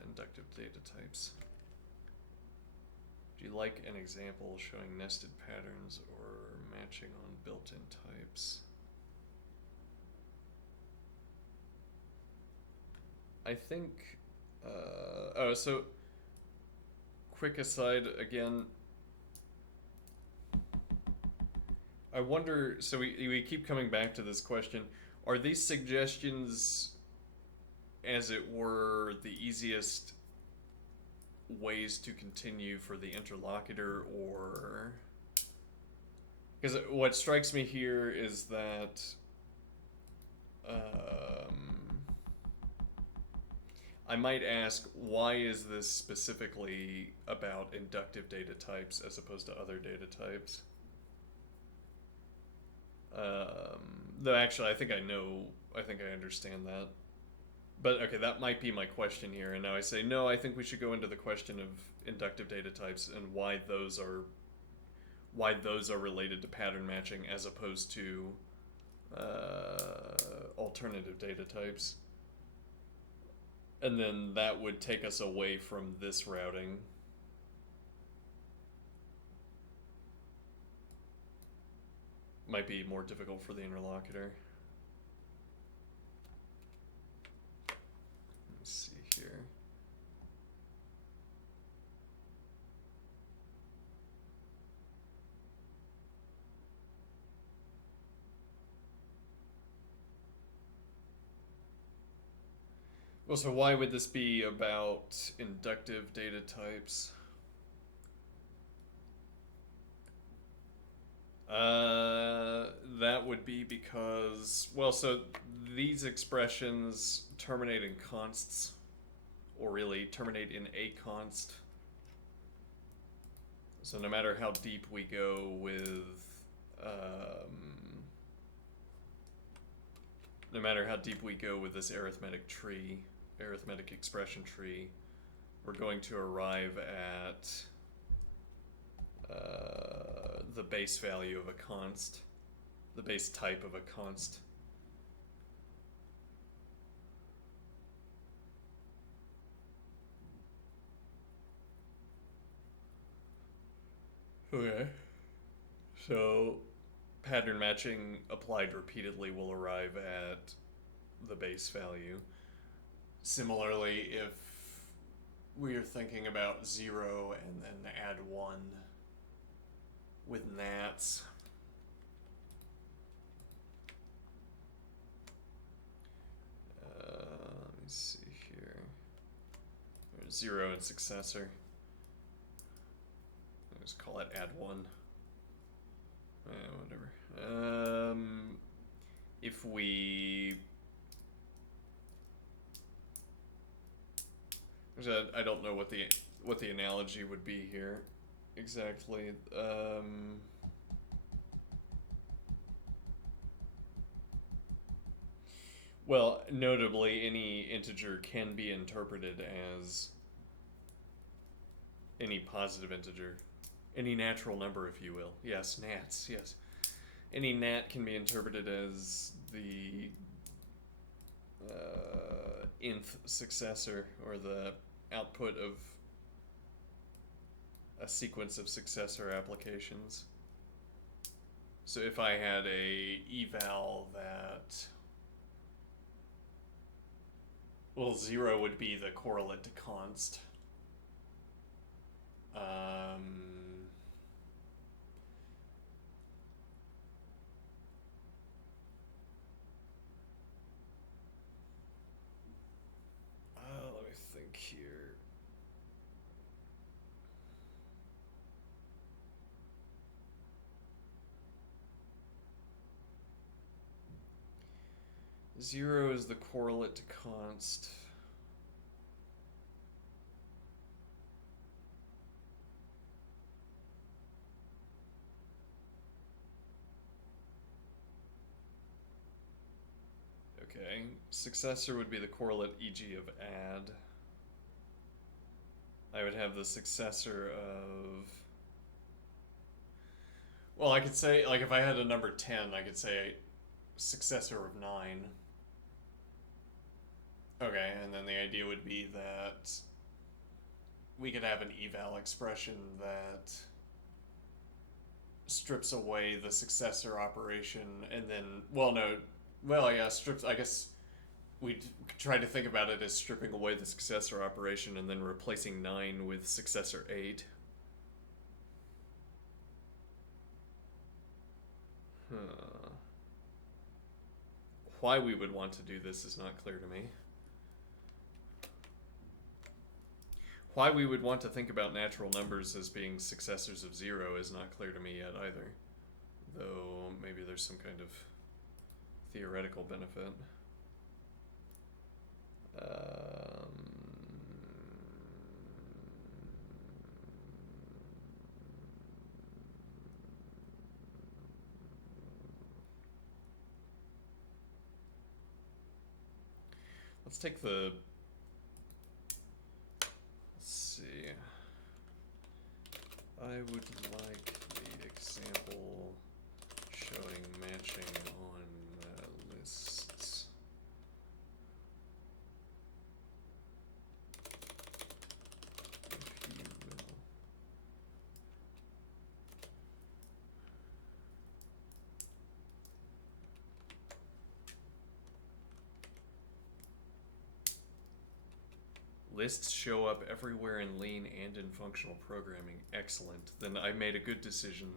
inductive data types. Do you like an example showing nested patterns or matching on built-in types? I think, so quick aside again. I wonder, so we keep coming back to this question. Are these suggestions, as it were, the easiest ways to continue for the interlocutor, or... Because what strikes me here is that I might ask, why is this specifically about inductive data types as opposed to other data types? Though actually, I think I understand that. But okay, that might be my question here, and now I say, no, I think we should go into the question of inductive data types and why those are related to pattern matching as opposed to alternative data types. And then that would take us away from this routing. Might be more difficult for the interlocutor. Let's see here. Well, so why would this be about inductive data types? That would be because, well, so these expressions terminate in consts, or really terminate in a const. So no matter how deep we go with, this arithmetic tree, arithmetic expression tree, we're going to arrive at the base value of a const, the base type of a const. Okay. So pattern matching applied repeatedly will arrive at the base value. Similarly, if we are thinking about 0 and then add 1 with nats, let me see here. There's 0 and successor. I'll just call it add 1. Whatever. If we... I don't know what the analogy would be here exactly. Well, notably, any integer can be interpreted as any positive integer, any natural number, if you will. Yes, nats. Yes, any nat can be interpreted as the nth successor, or the output of a sequence of successor applications. So if I had a eval that, well, 0 would be the correlate to const. Let me think here. Zero is the correlate to const. Okay, successor would be the correlate, e.g. of add. I would have the successor of... Well, I could say, like, if I had a number 10, I could say successor of 9. Okay, and then the idea would be that we could have an eval expression that strips away the successor operation, and then, strips, I guess we try to think about it as stripping away the successor operation and then replacing 9 with successor 8. Why we would want to do this is not clear to me. Why we would want to think about natural numbers as being successors of 0 is not clear to me yet either. Though maybe there's some kind of theoretical benefit. Let's take the... Let's see. I would like the example showing matching on lists. If you will. Lists show up everywhere in Lean and in functional programming. Excellent. Then I made a good decision.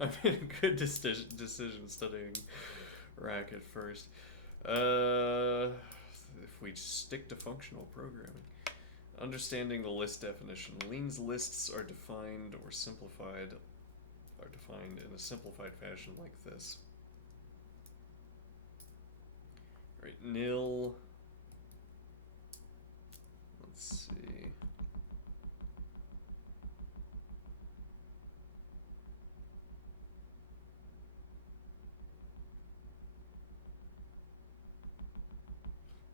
I made a good decision studying Rack at first. If we stick to functional programming. Understanding the list definition. Lean's lists are defined or simplified, are defined in a simplified fashion like this. Right, nil. Let's see.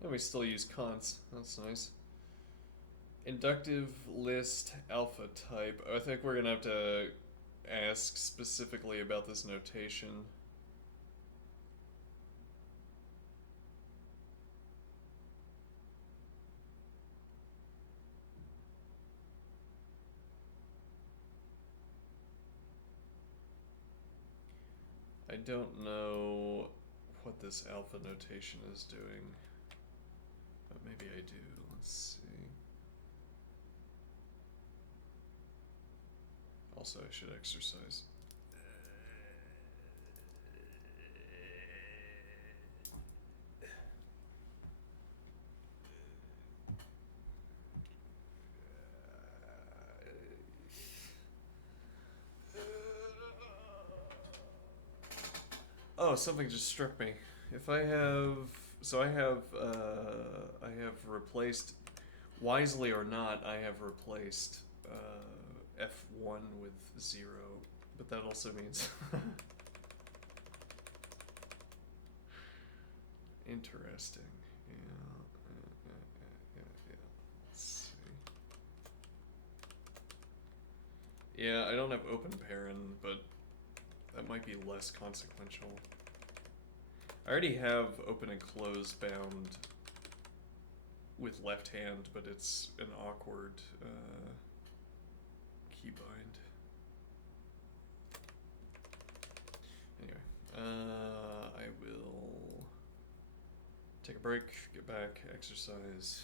And we still use const. That's nice. Inductive list alpha type. I think we're gonna have to ask specifically about this notation. I don't know what this alpha notation is doing. But maybe I do. Let's see. Also, I should exercise. Oh, something just struck me. If I have, so I have replaced, wisely or not, I have replaced F1 with 0, but that also means interesting. Yeah. Let's see. Yeah, I don't have open parent, but that might be less consequential. I already have open and close bound with left hand, but it's an awkward keybind. Anyway, I will take a break, get back, exercise.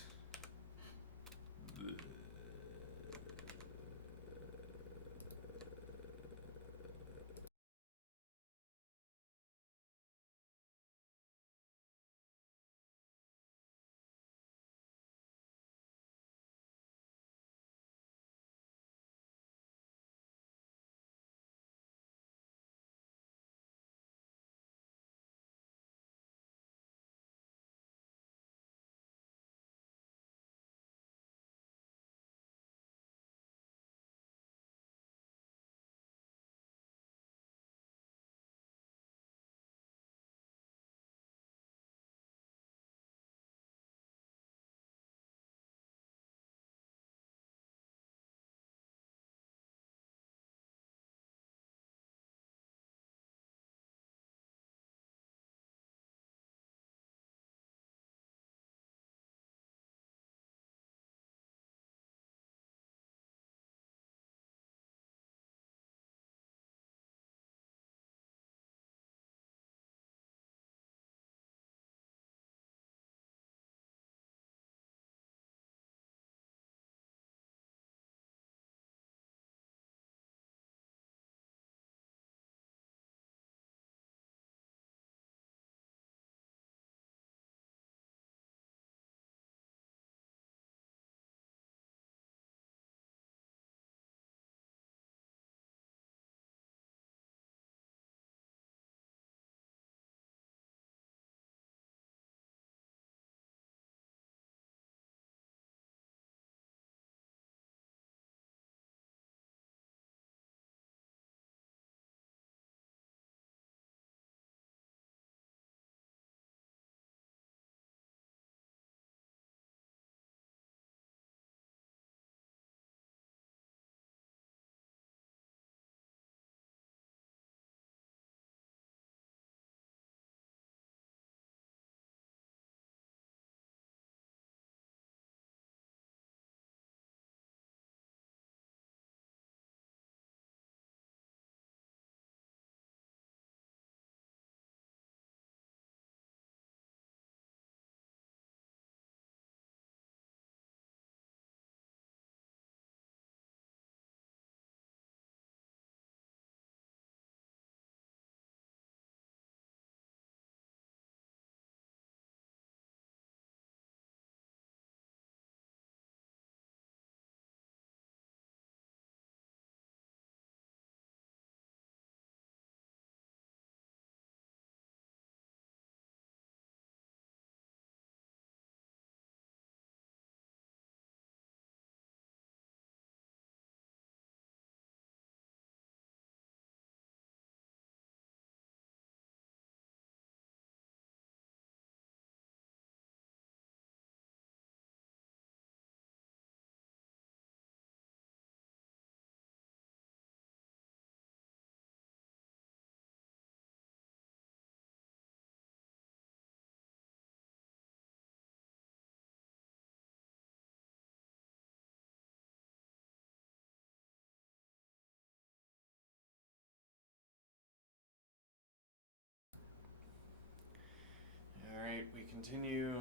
All right, we continue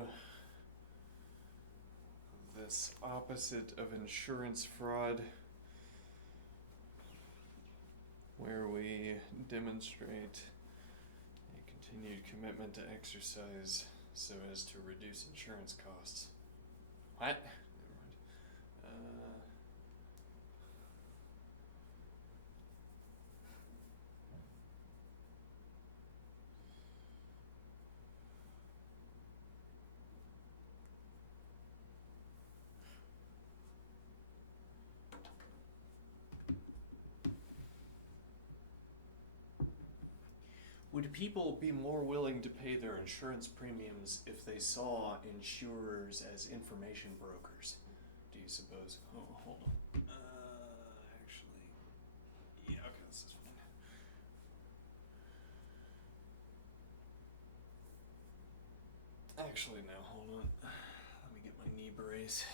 this? Opposite of insurance fraud, where we demonstrate a continued commitment to exercise so as to reduce insurance costs. What? Never mind. Would people be more willing to pay their insurance premiums if they saw insurers as information brokers? Do you suppose? Oh, hold on. Actually, yeah, okay, this is fine. Actually, no, hold on. Let me get my knee brace.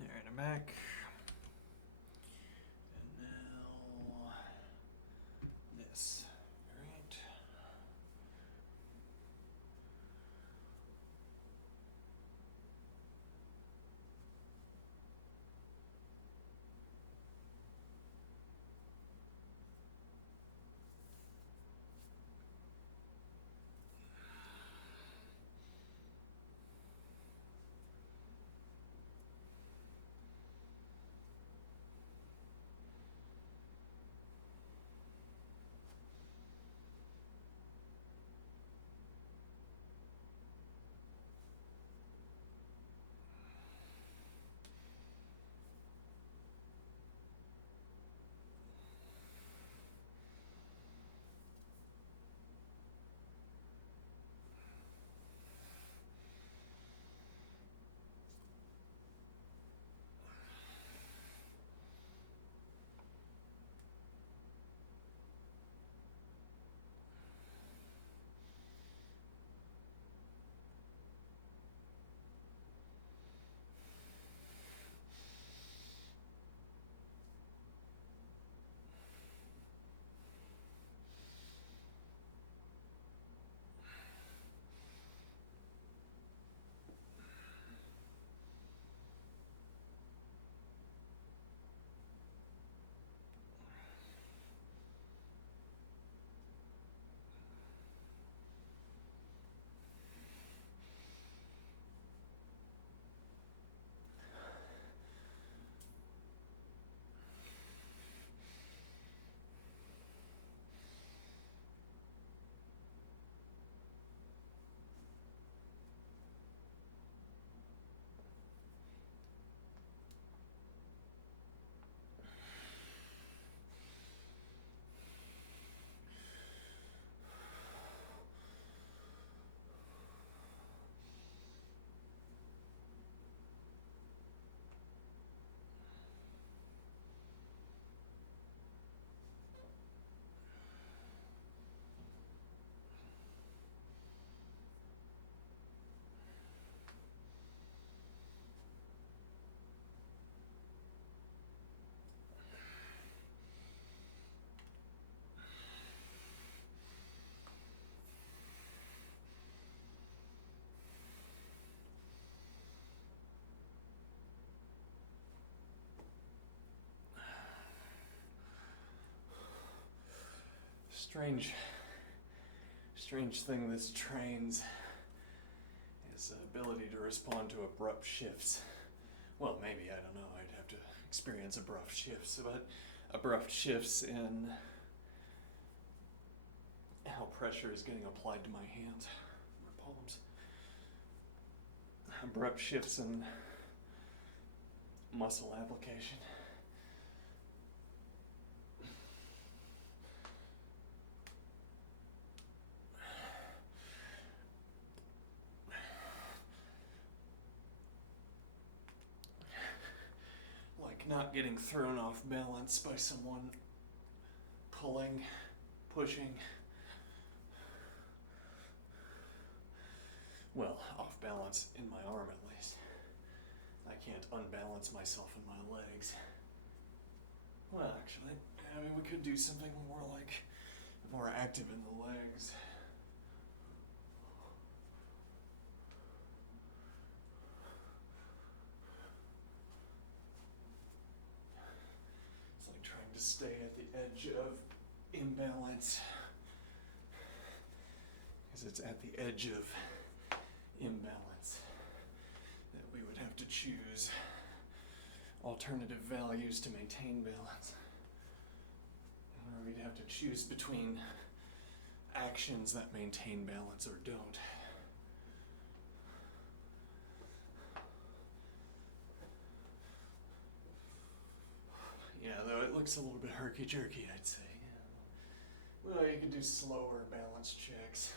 Alright, I'm back. And now this. Alright. strange thing this trains is the ability to respond to abrupt shifts. Well, maybe, I don't know, I'd have to experience abrupt shifts, but abrupt shifts in how pressure is getting applied to my hands, my palms. Abrupt shifts in muscle application. Like not getting thrown off balance by someone pulling, pushing. Well, off balance in my arm at least. I can't unbalance myself in my legs. Well, actually, I mean, we could do something more active in the legs. It's like trying to stay at the edge of imbalance. Because it's at the edge of imbalance that we would have to choose alternative values to maintain balance. Or we'd have to choose between actions that maintain balance or don't. Yeah, though it looks a little bit herky-jerky, I'd say. Well, you could do slower balance checks.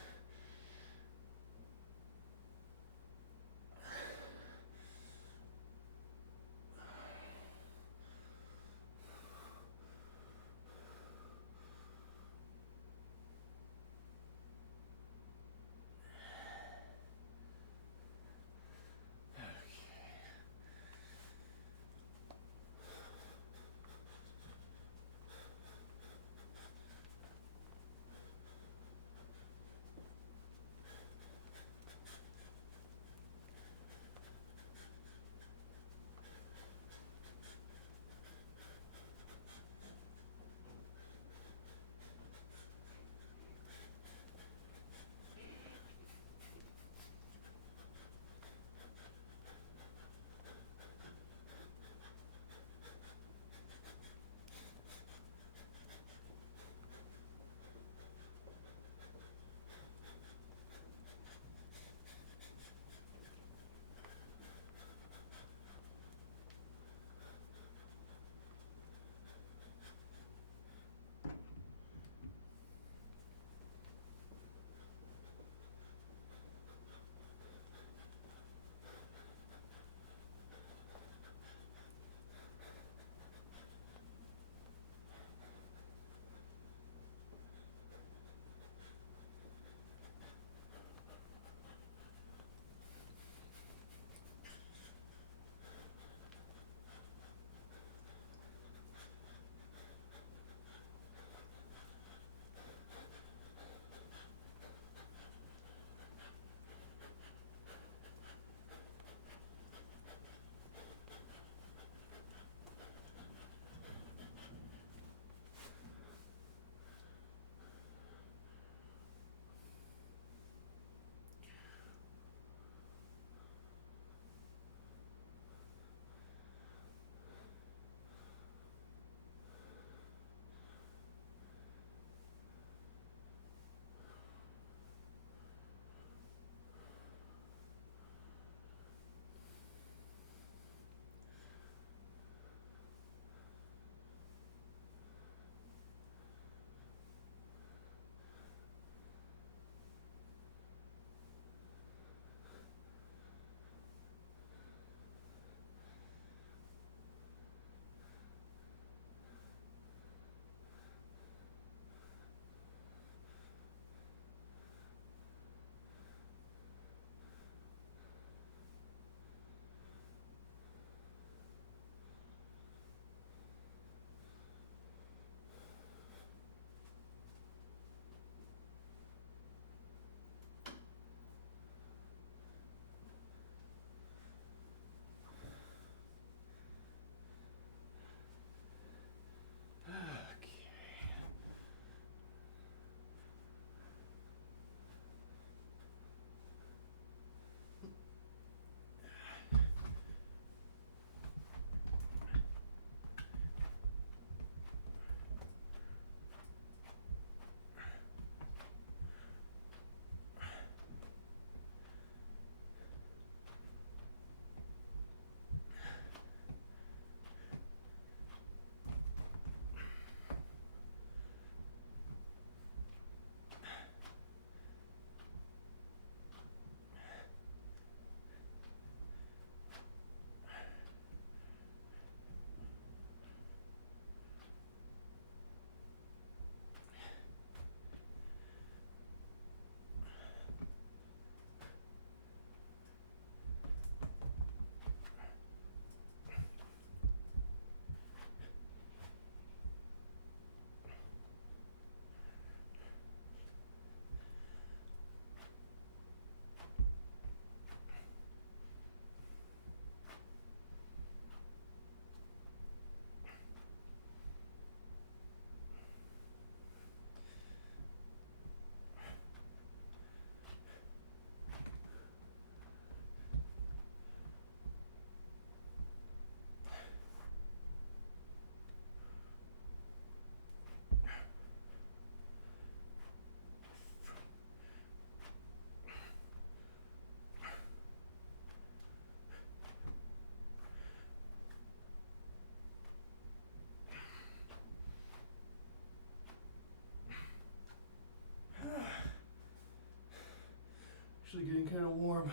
actually getting kind of warm.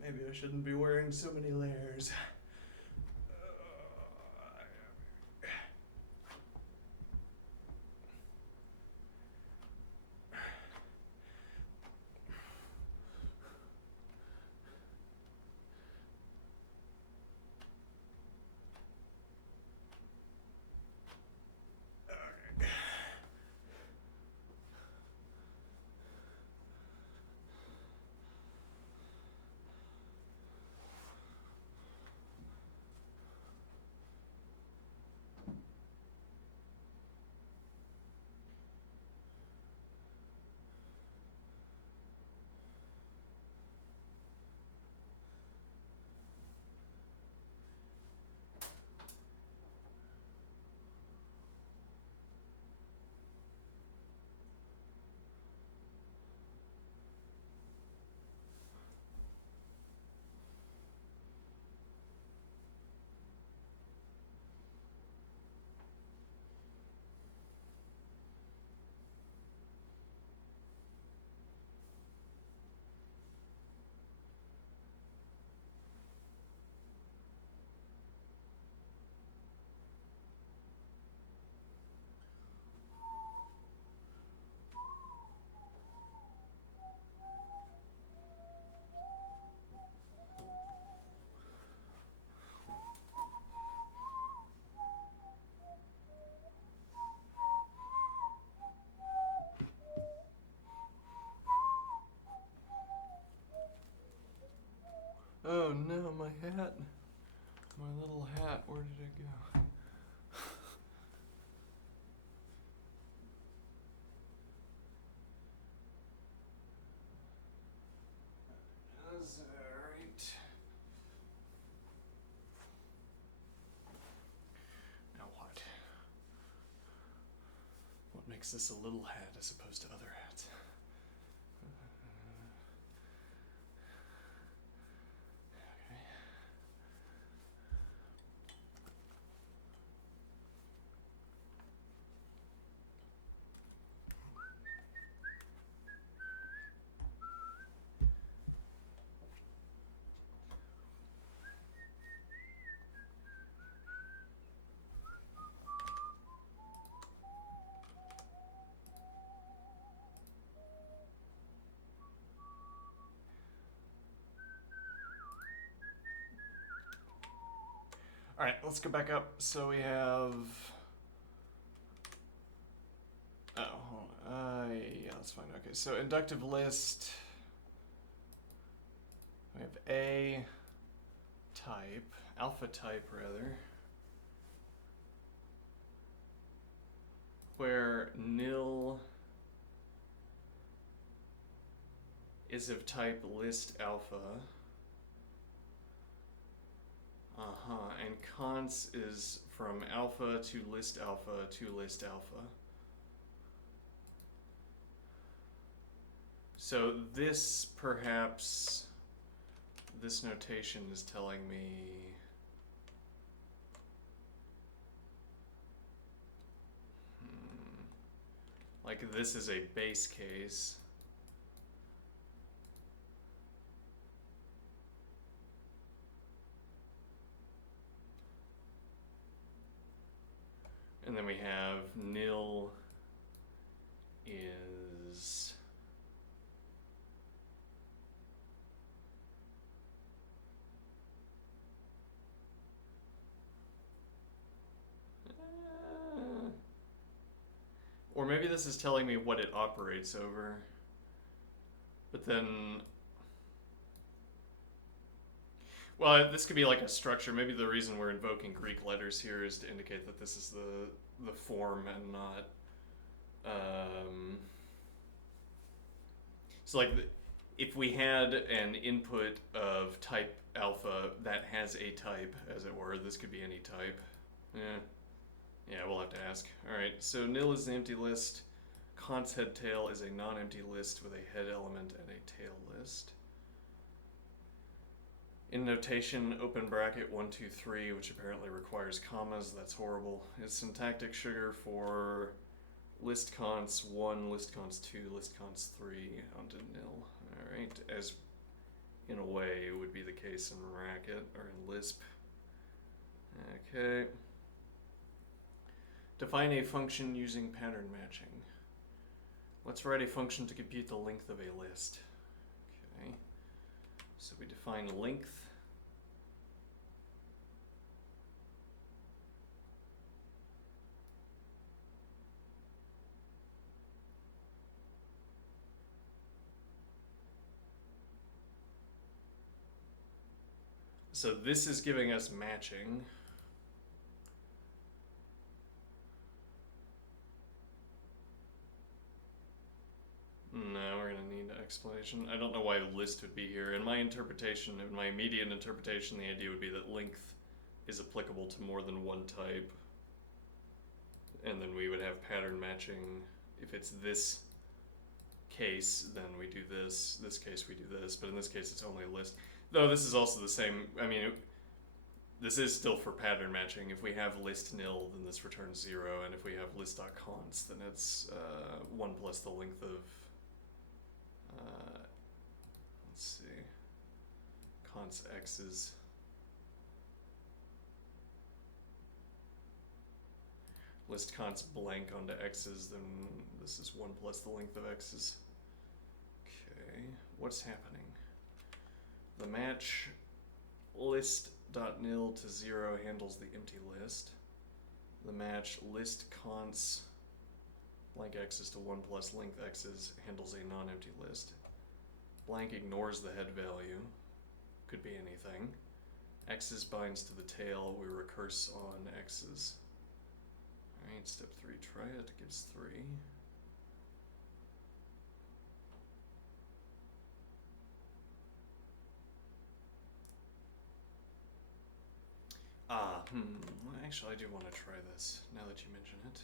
Maybe I shouldn't be wearing so many layers. Oh no, my hat. My little hat, where did it go? That's alright. Now what? What makes this a little hat as opposed to other hats? Okay. All right, let's go back up. So we have. Oh, hold on. Yeah, that's fine. Okay, so inductive list. We have A type, alpha type rather, where nil is of type list alpha. And const is from alpha to list alpha to list alpha. So this perhaps, this notation is telling me like this is a base case. And then we have nil is or maybe this is telling me what it operates over. But then, well, this could be like a structure. Maybe the reason we're invoking Greek letters here is to indicate that this is the form and not. So like, if we had an input of type alpha that has a type, as it were, this could be any type. Yeah, we'll have to ask. All right, so nil is the empty list. Const head tail is a non-empty list with a head element and a tail list. In notation, open bracket 1, 2, 3, which apparently requires commas. That's horrible. Is syntactic sugar for list const 1, list const 2, list const 3 onto nil. Alright, as in a way it would be the case in Racket or in Lisp. Okay. Define a function using pattern matching. Let's write a function to compute the length of a list. Okay. So we define length. So this is giving us matching. No, we're gonna need an explanation. I don't know why list would be here. In my interpretation, in my immediate interpretation, the idea would be that length is applicable to more than one type. And then we would have pattern matching. If it's this case, then we do this. This case, we do this. But in this case, it's only a list. Though this is also the same. I mean, this is still for pattern matching. If we have list nil, then this returns 0. And if we have list.const, then it's 1 plus the length of, let's see, const x's. List const blank onto x's, then this is 1 plus the length of x's. Okay, what's happening? The match list.nil to 0 handles the empty list. The match list const blank x's to 1 plus length x's handles a non-empty list. Blank ignores the head value. Could be anything. X's binds to the tail. We recurse on x's. Alright, step 3, try it. Gives 3. Actually, I do want to try this, now that you mention it.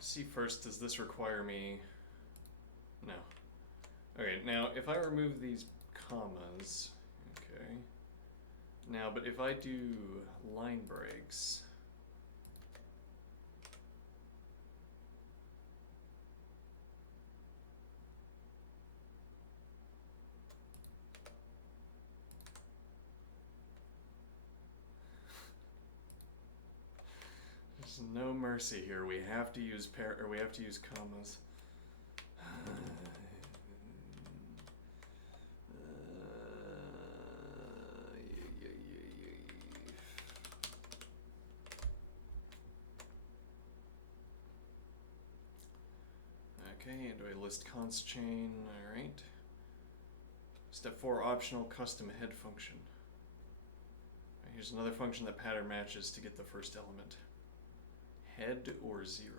See first, does this require me... No. Okay, now if I remove these commas, okay. Now, but if I do line breaks, there's no mercy here. We have to use we have to use commas. Okay, do I list const chain? Alright. Step 4, optional custom head function. Here's another function that pattern matches to get the first element. Head or 0.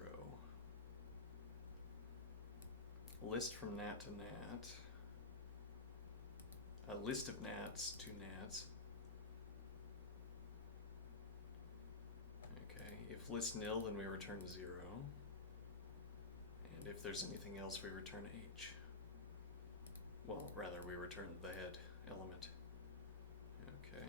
List from nat to nat. A list of nats to nats. Okay, if list nil, then we return 0. And if there's anything else, we return h. Well, rather, we return the head element. Okay.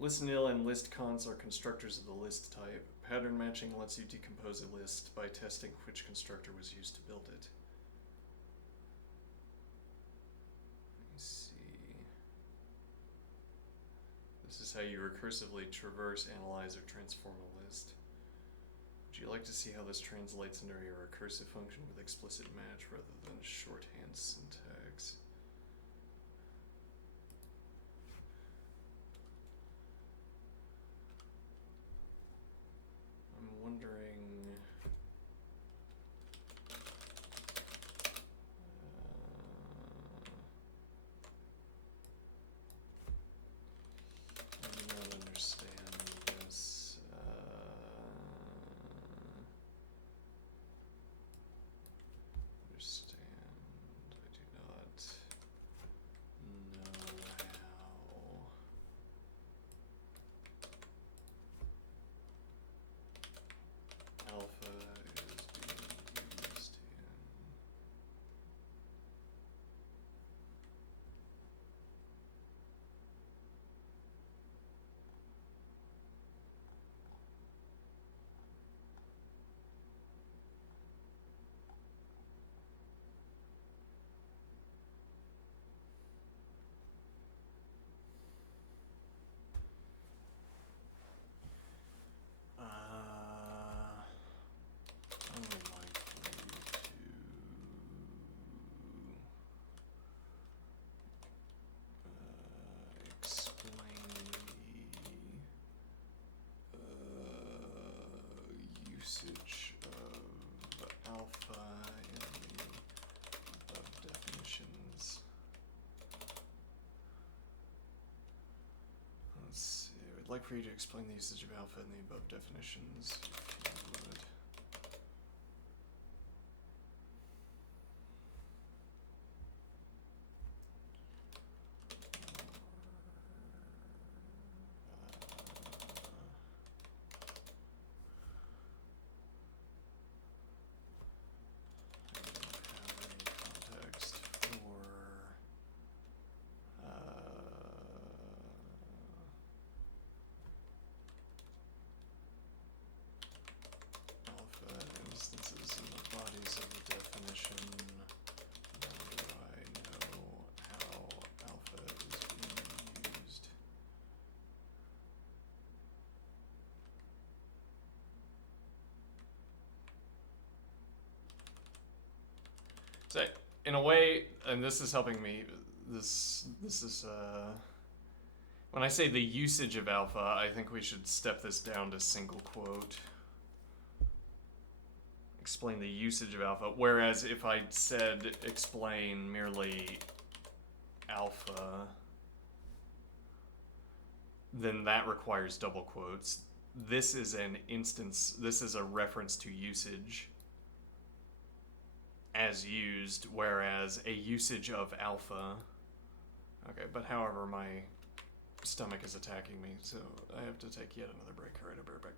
List nil and list const are constructors of the list type. Pattern matching lets you decompose a list by testing which constructor was used to build it. Let me see. This is how you recursively traverse, analyze, or transform a list. Would you like to see how this translates into a recursive function with explicit match rather than shorthand syntax? I'm wondering... I do not understand this. Understand. I do not. I'd like for you to explain the usage of alpha in the above definitions, if you would. Context for alpha instances in the bodies of the definition. Nor do I know how alpha is being used. So, in a way, and this is helping me. This is when I say the usage of alpha, I think we should step this down to single quote. Explain the usage of alpha. Whereas if I said explain merely alpha, then that requires double quotes. This is an instance, this is a reference to usage as used, whereas a usage of alpha. Okay, but however, my stomach is attacking me, so I have to take yet another break. All right, I'll be right back.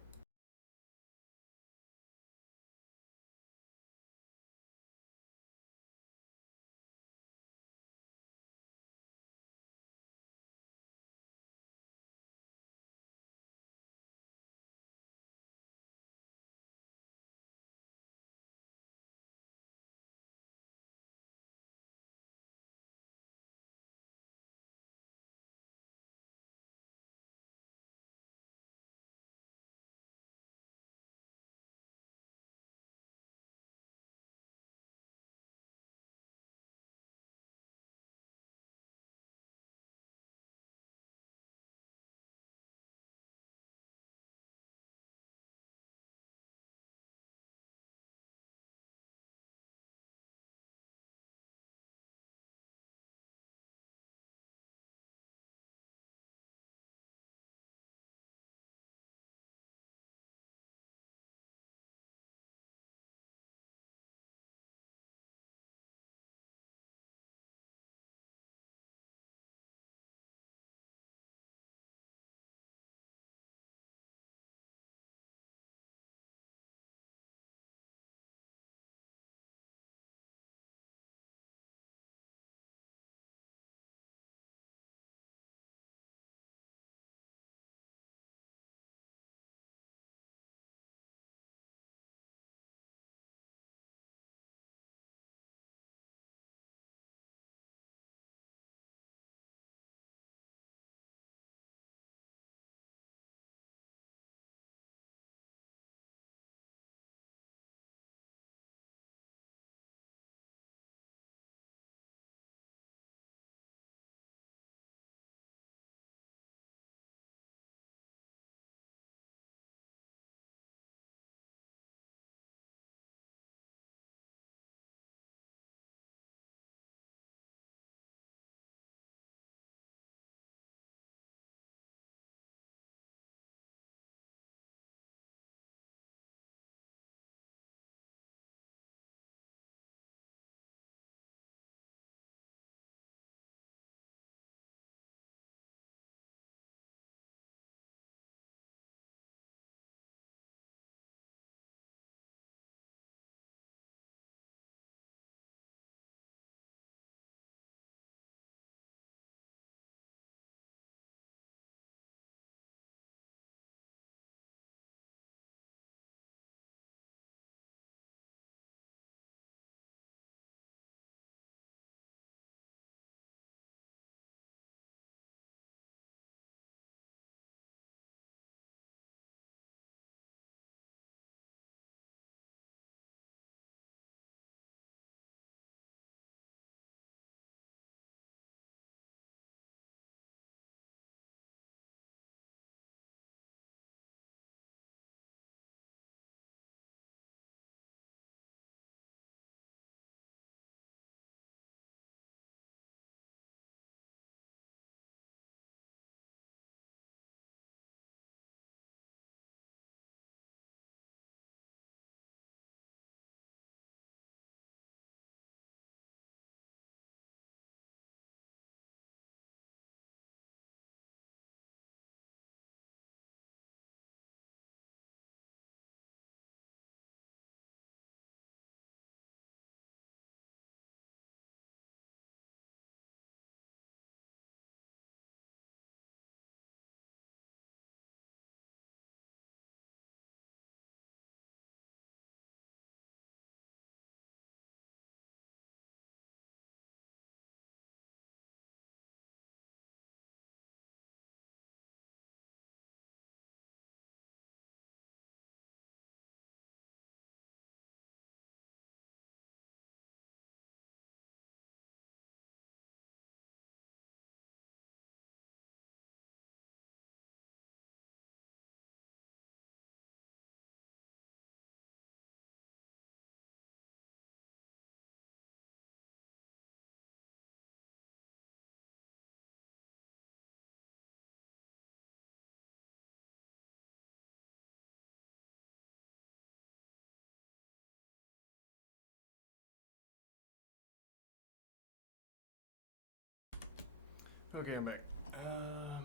Okay, I'm back. I'd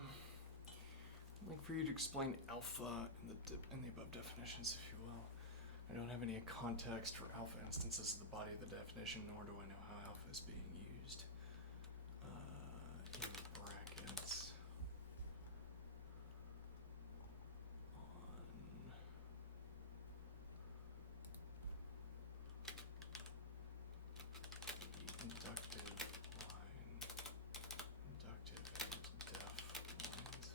like for you to explain alpha in the above definitions, if you will. I don't have any context for alpha instances of the body of the definition, nor do I know how alpha is being used. In brackets. On the inductive line, inductive and def lines.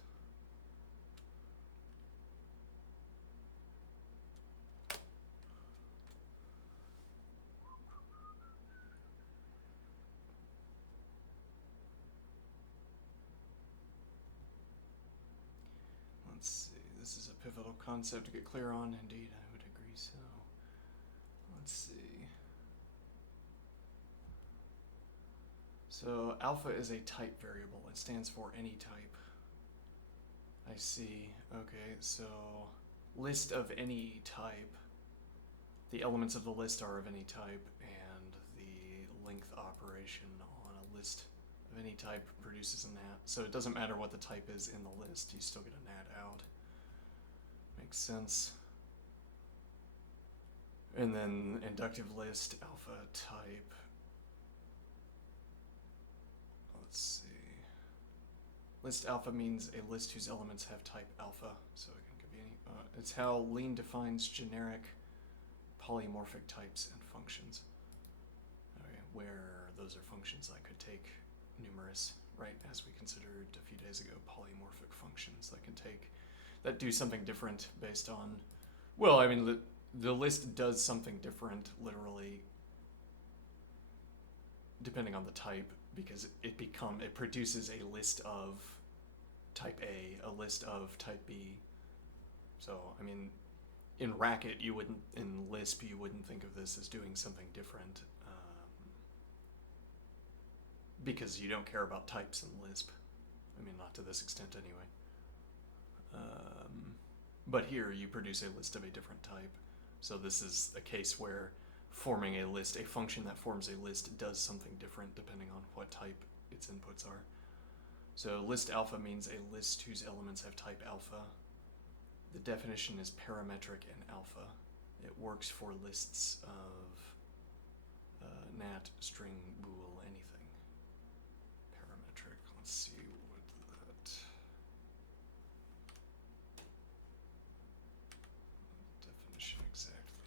Let's see, this is a pivotal concept to get clear on. Indeed, I would agree so. Let's see. So alpha is a type variable. It stands for any type. I see. Okay, so list of any type. The elements of the list are of any type, and the length operation on a list of any type produces a nat. So it doesn't matter what the type is in the list, you still get a nat out. Makes sense. And then inductive list, alpha type. Let's see. List alpha means a list whose elements have type alpha, so it could be any. It's how Lean defines generic polymorphic types and functions. Okay, where those are functions that could take numerous, right? As we considered a few days ago, polymorphic functions that can take, that do something different based on, well, I mean, the list does something different, literally, depending on the type, because it produces a list of type A, a list of type B. So, I mean, in Racket, in Lisp, you wouldn't think of this as doing something different, because you don't care about types in Lisp. I mean, not to this extent anyway. But here, you produce a list of a different type. So this is a case where forming a list, a function that forms a list, does something different depending on what type its inputs are. So list alpha means a list whose elements have type alpha. The definition is parametric and alpha. It works for lists of nat, string, bool, anything. Parametric. Let's see what that definition exactly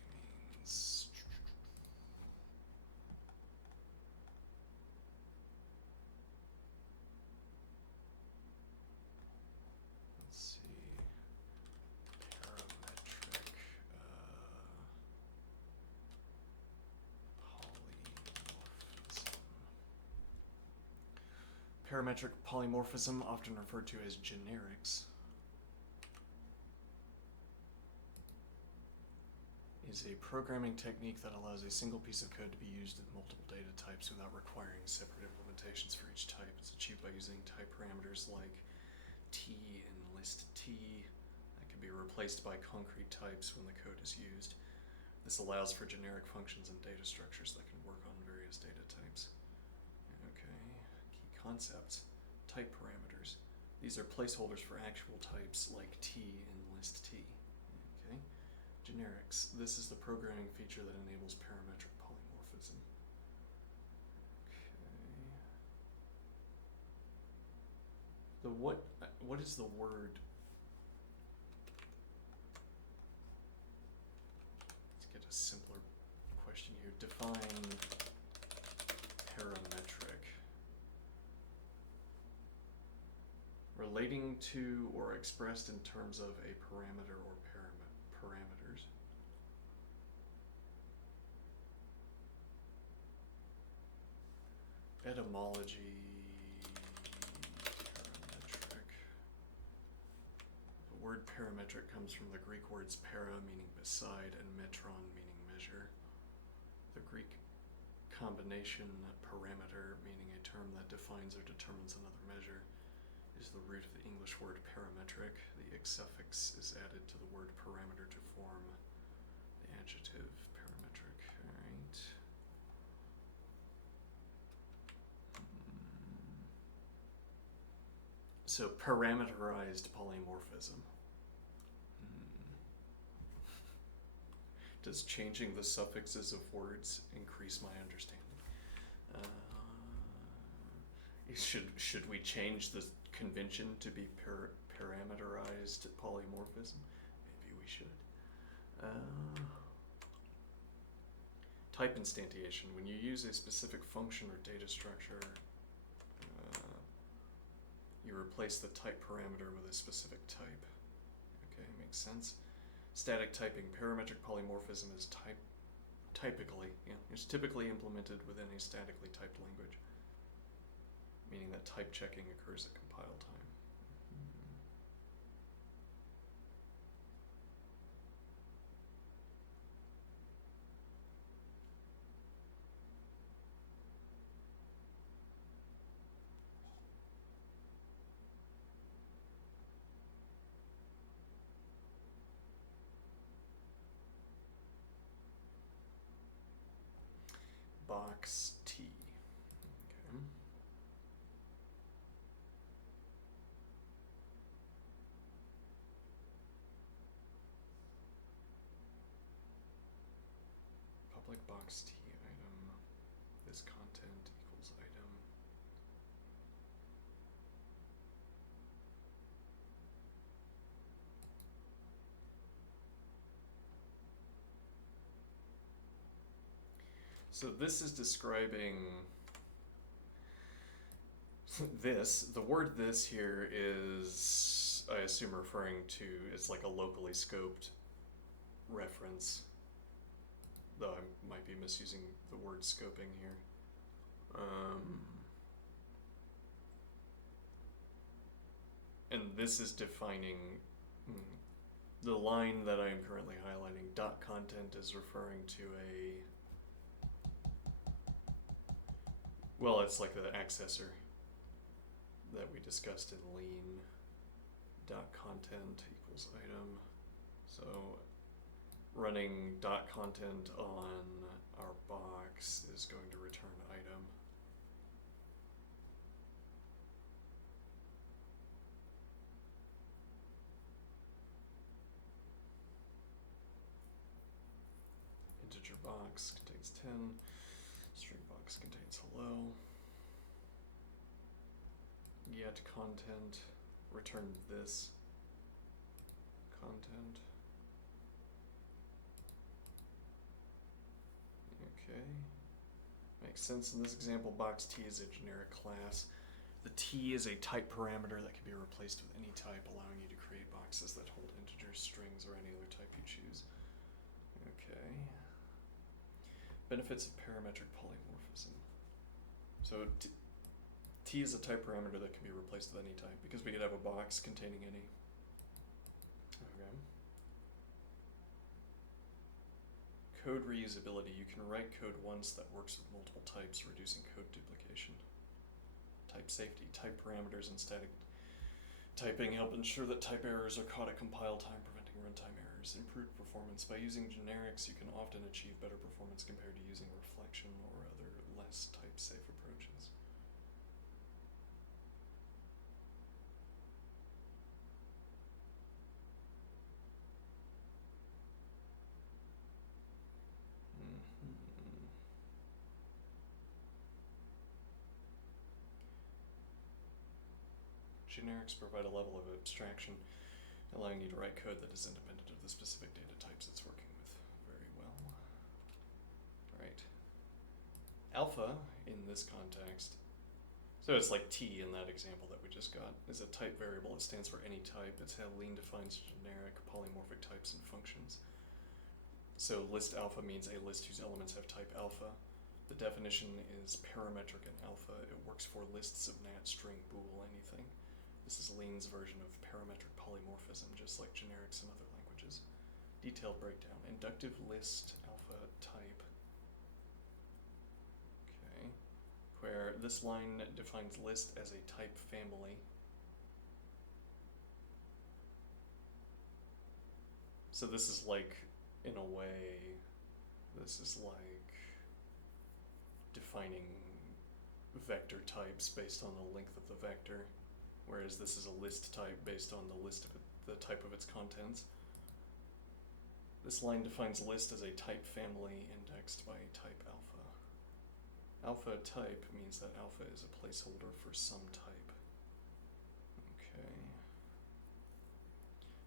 means. Let's see. Parametric polymorphism. Parametric polymorphism, often referred to as generics, is a programming technique that allows a single piece of code to be used in multiple data types without requiring separate implementations for each type. It's achieved by using type parameters like T and list T that can be replaced by concrete types when the code is used. This allows for generic functions and data structures that can work on various data types. Okay, key concepts. Type parameters. These are placeholders for actual types like T and list T. Okay. Generics. This is the programming feature that enables parametric polymorphism. Okay. What is the word? Let's get a simpler question here. Define parametric. Relating to or expressed in terms of a parameter or parameters. Etymology. Parametric. The word parametric comes from the Greek words para, meaning beside, and metron, meaning measure. The Greek combination parameter, meaning a term that defines or determines another measure, is the root of the English word parametric. The X suffix is added to the word parameter to form the adjective parametric. Alright. So parameterized polymorphism. Does changing the suffixes of words increase my understanding? Should we change the convention to be parameterized polymorphism? Maybe we should. Type instantiation. When you use a specific function or data structure, you replace the type parameter with a specific type. Okay, makes sense. Static typing. Parametric polymorphism is it's typically implemented within a statically typed language, meaning that type checking occurs at compile time. Box T. Okay. Public box T item. This content equals item. So this is describing this. The word this here is, I assume, referring to, it's like a locally scoped reference, though I might be misusing the word scoping here. And this is defining the line that I am currently highlighting. Dot content is referring to well, it's like the accessor that we discussed in lean. Dot content equals item. So running dot content on our box is going to return item. Integer box contains 10. String box contains hello. Get content, return this content. Okay. Makes sense. In this example, box T is a generic class. The T is a type parameter that can be replaced with any type, allowing you to create boxes that hold integers, strings, or any other type you choose. Okay. Benefits of parametric polymorphism. So T is a type parameter that can be replaced with any type, because we could have a box containing any. Okay. Code reusability. You can write code once that works with multiple types, reducing code duplication. Type safety. Type parameters and static typing help ensure that type errors are caught at compile time, preventing runtime errors. Improved performance. By using generics, you can often achieve better performance compared to using reflection or other less type-safe approaches. Generics provide a level of abstraction, allowing you to write code that is independent of the specific data types it's working with very well. Right. Alpha, in this context, so it's like T in that example that we just got, is a type variable. It stands for any type. It's how lean defines generic polymorphic types and functions. So list alpha means a list whose elements have type alpha. The definition is parametric in alpha. It works for lists of nat, string, bool, anything. This is lean's version of parametric polymorphism, just like generics in other languages. Detailed breakdown. Inductive list alpha type. Okay. Where this line defines list as a type family. So this is like, in a way, this is like defining vector types based on the length of the vector. whereas this is a list type based on the type of its contents. This line defines list as a type family indexed by type alpha. Alpha type means that alpha is a placeholder for some type. Okay.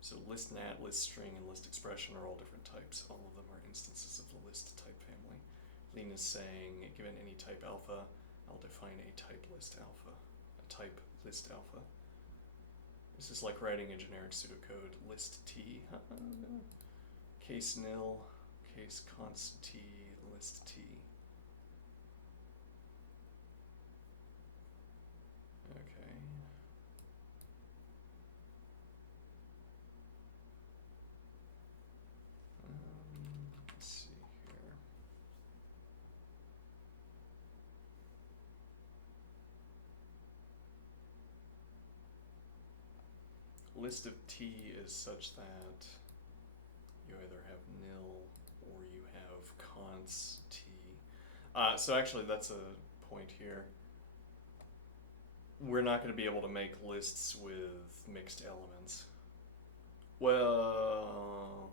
So list nat, list string, and list expression are all different types. All of them are instances of the list type family. Lean is saying, given any type alpha, I'll define a type list alpha. A type list alpha. This is like writing a generic pseudocode list t. Case nil, case const t, list t. Okay. Let's see here. List of t is such that you either have nil or you have const t. So actually that's a point here. We're not going to be able to make lists with mixed elements. Well,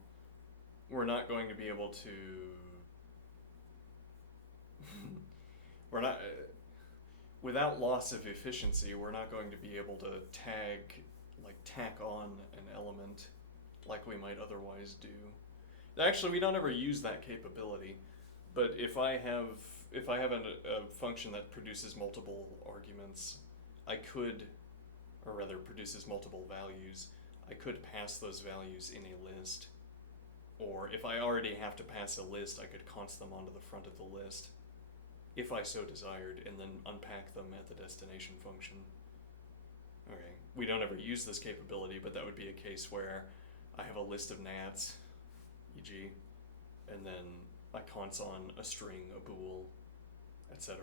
we're not going to be able to... we're not... without loss of efficiency, we're not going to be able to tack on an element like we might otherwise do. Actually, we don't ever use that capability, but if I have a function that produces multiple arguments, I could, or rather produces multiple values, I could pass those values in a list. Or if I already have to pass a list, I could const them onto the front of the list, if I so desired, and then unpack them at the destination function. Okay, we don't ever use this capability, but that would be a case where I have a list of nats, e.g., and then I const on a string, a bool, etc.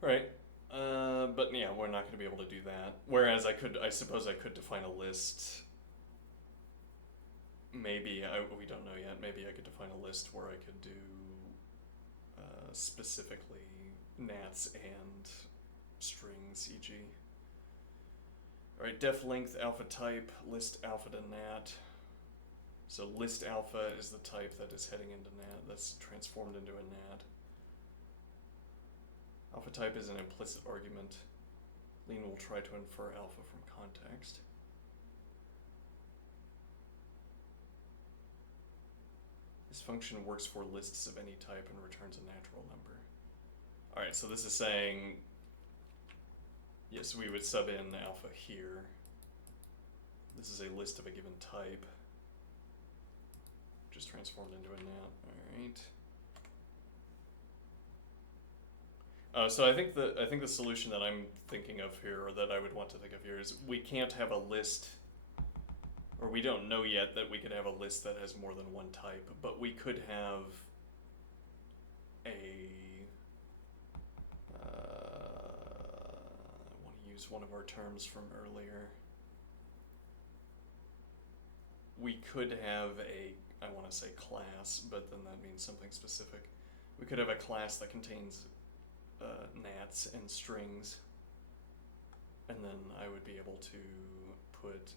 Right. But yeah, we're not going to be able to do that. Whereas I suppose I could define a list. Maybe, we don't know yet. Maybe I could define a list where I could do specifically nats and strings, e.g. Alright, def length alpha type, list alpha to nat. So list alpha is the type that is heading into nat, that's transformed into a nat. Alpha type is an implicit argument. Lean will try to infer alpha from context. This function works for lists of any type and returns a natural number. Alright, so this is saying, yes, we would sub in alpha here. This is a list of a given type, just transformed into a nat. Alright. So I think the solution that I'm thinking of here, or that I would want to think of here, is we can't have a list, or we don't know yet that we could have a list that has more than one type, but we could have a... I want to use one of our terms from earlier. We could have I want to say class, but then that means something specific. We could have a class that contains nats and strings, and then I would be able to put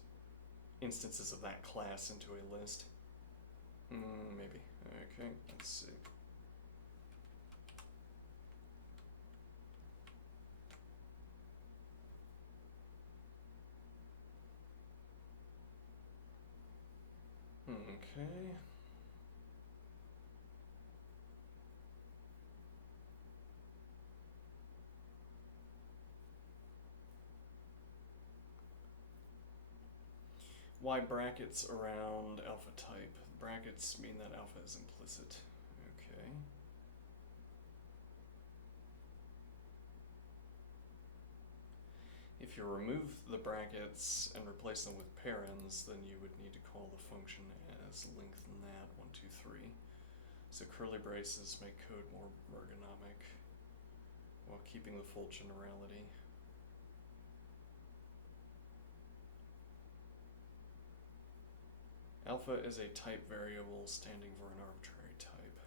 instances of that class into a list. Maybe. Okay, let's see. Okay. Why brackets around alpha type? Brackets mean that alpha is implicit. Okay. If you remove the brackets and replace them with parens, then you would need to call the function as length nat123. So curly braces make code more ergonomic while keeping the full generality. Alpha is a type variable standing for an arbitrary type.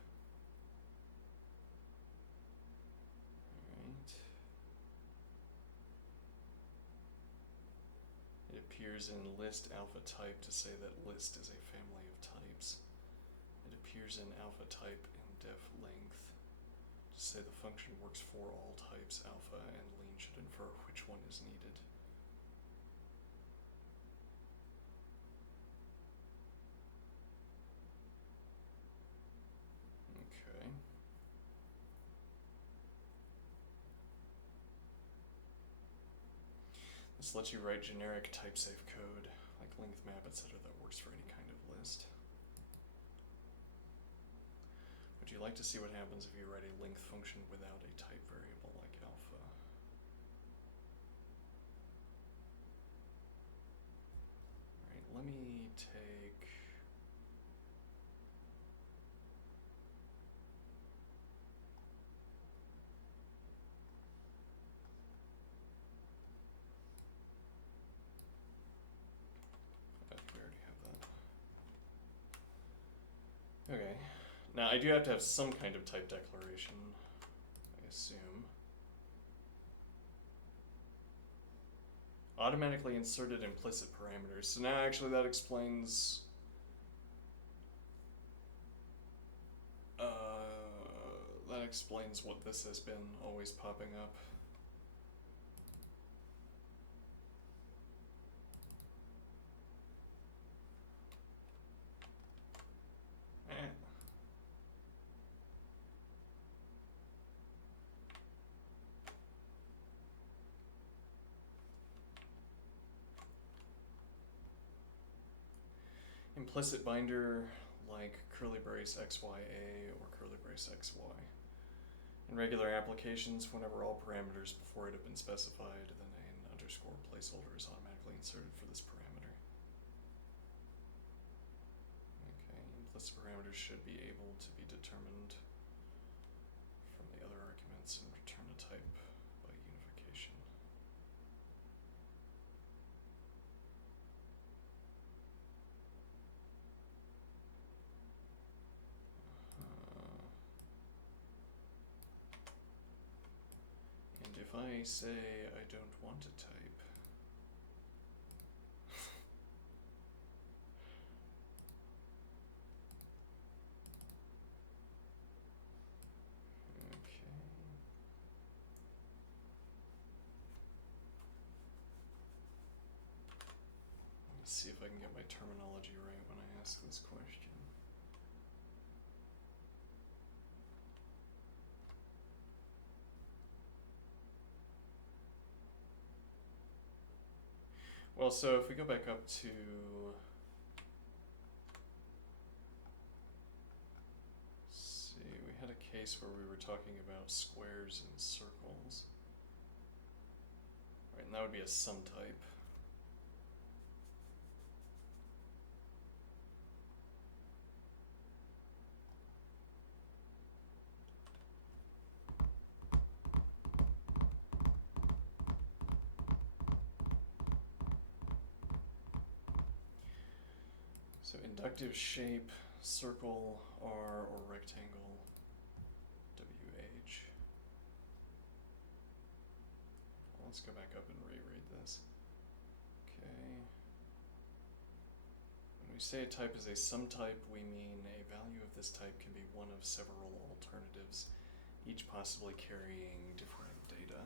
appears in list alpha type to say that list is a family of types. It appears in alpha type in def length to say the function works for all types alpha, and lean should infer which one is needed. Okay. This lets you write generic type-safe code, like length map, etc., that works for any kind of list. Would you like to see what happens if you write a length function without a type variable like alpha? Alright, let me take... I think we already have that. Okay. Now I do have to have some kind of type declaration, I assume. Automatically inserted implicit parameters. So now actually that explains what this has been always popping up. Implicit binder like curly brace XYA or curly brace XY. In regular applications, whenever all parameters before it have been specified, then an underscore placeholder is automatically inserted for this parameter. Okay, implicit parameters should be able to be determined from the other arguments and return a type by unification. And if I say I don't want a type, see if I can get my terminology right when I ask this question. Well, so if we go back up to see, we had a case where we were talking about squares and circles. Right, and that would be a sum type. So inductive shape, circle, R, or rectangle, WH. Well, let's go back up and reread this. Okay. When we say a type is a sum type, we mean a value of this type can be one of several alternatives, each possibly carrying different data.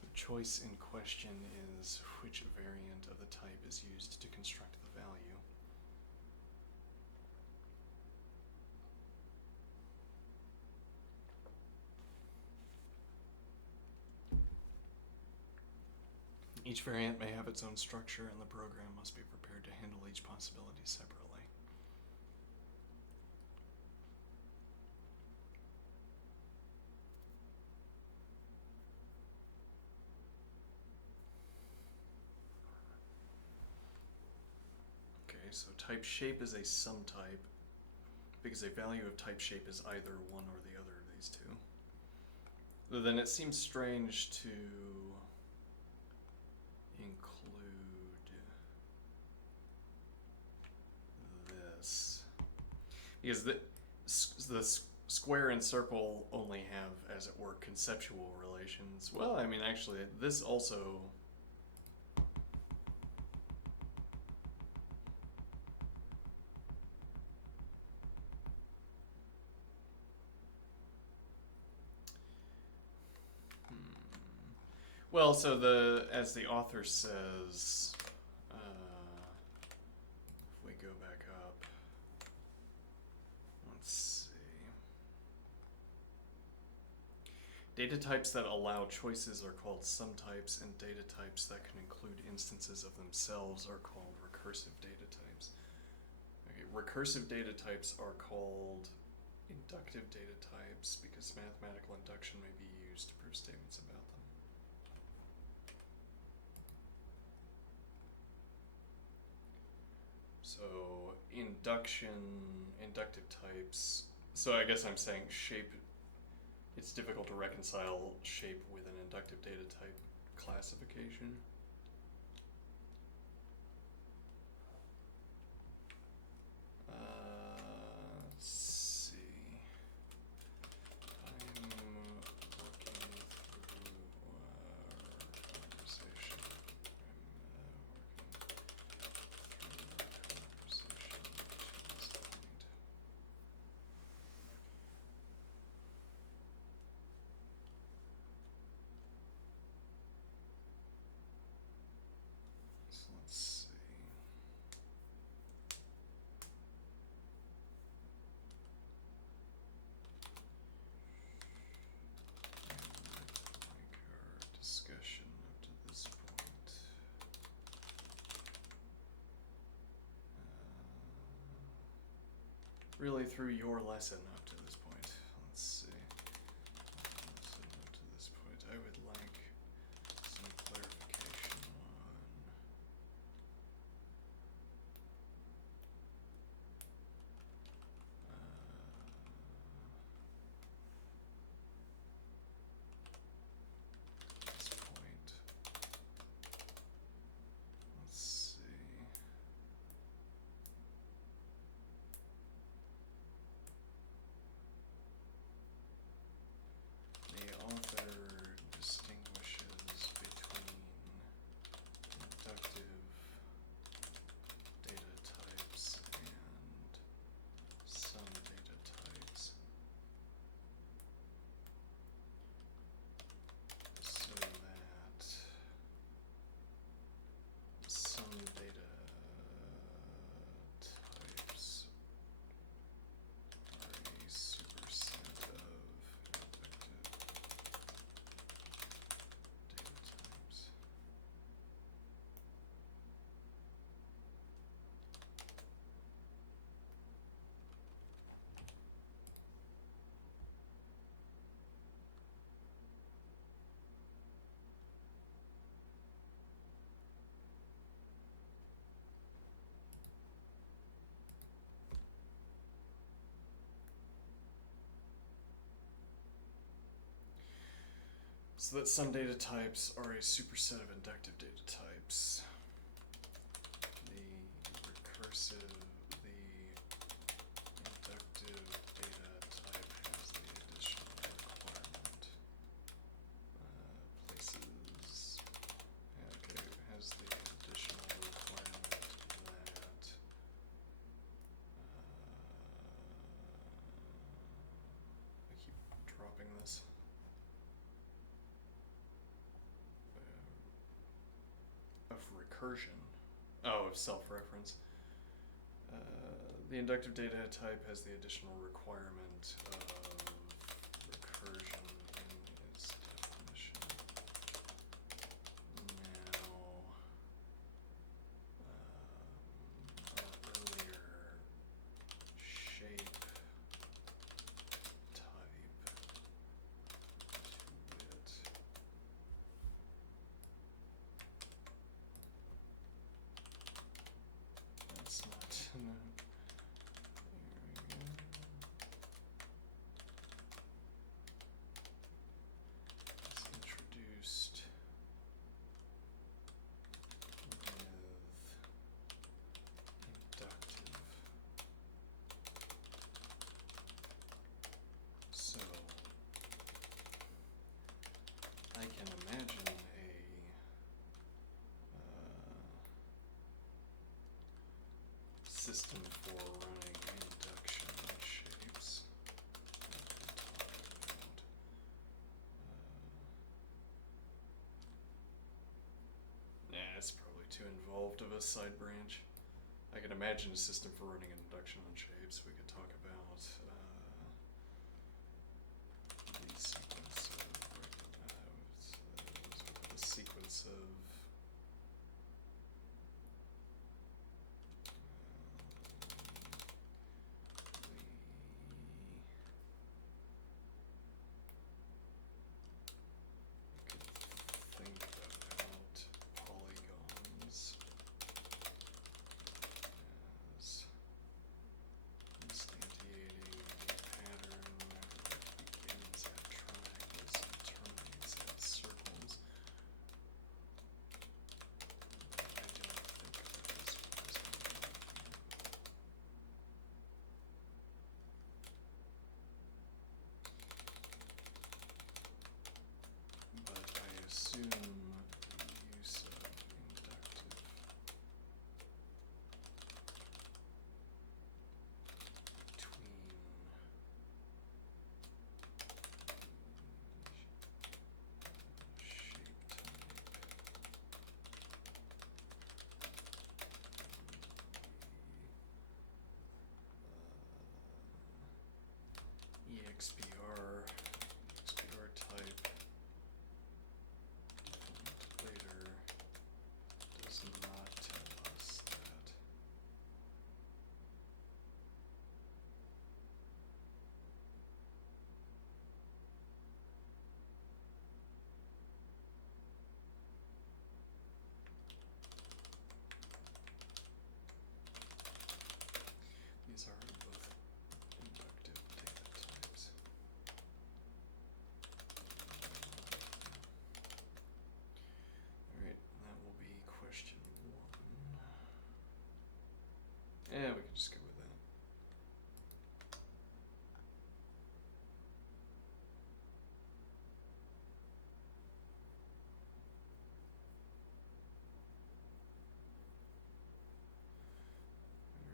The choice in question is which variant of the type is used to construct the value. Each variant may have its own structure, and the program must be prepared to handle each possibility separately. Okay, so type shape is a sum type, because a value of type shape is either one or the other of these two. Then it seems strange to include this, because the square and circle only have, as it were, conceptual relations. Well, I mean, actually, this also Well, so as the author says, if we go back up, let's see. Data types that allow choices are called sumtypes, and data types that can include instances of themselves are called recursive data types. Okay, recursive data types are called inductive data types because mathematical induction may be used to prove statements about them. So inductive types. So I guess I'm saying shape. It's difficult to reconcile shape with an inductive data type classification. Let's see. I'm looking through our conversation. So let's see. Like our discussion up to this point. Really through your lesson up to this point. Let's see. Lesson up to this point. I would like some clarification on this point. Let's see. The author distinguishes between inductive data types and some data types. So that some data types are a superset of inductive data types. So that some data types are a superset of inductive data types. The inductive data type has the additional requirement. Has the additional requirement that I keep dropping this. Of recursion. Oh, of self-reference. The inductive data type has the additional requirement of recursion in its definition. Now, our earlier shape type to it. That's not. No. There we go. It's introduced with inductive. So I can imagine a system for running induction shapes. a side branch. I can imagine a system for running an induction on shapes. We could talk about the sequence of think about polygons as instantiating a pattern that begins at triangles and terminates at circles. I don't think that is what is going on here. But I assume the use of inductive between shape type, EXPR type defined later does not tell us that. These are both inductive data types. Alright, that will be question 1. Yeah, we can just go with that.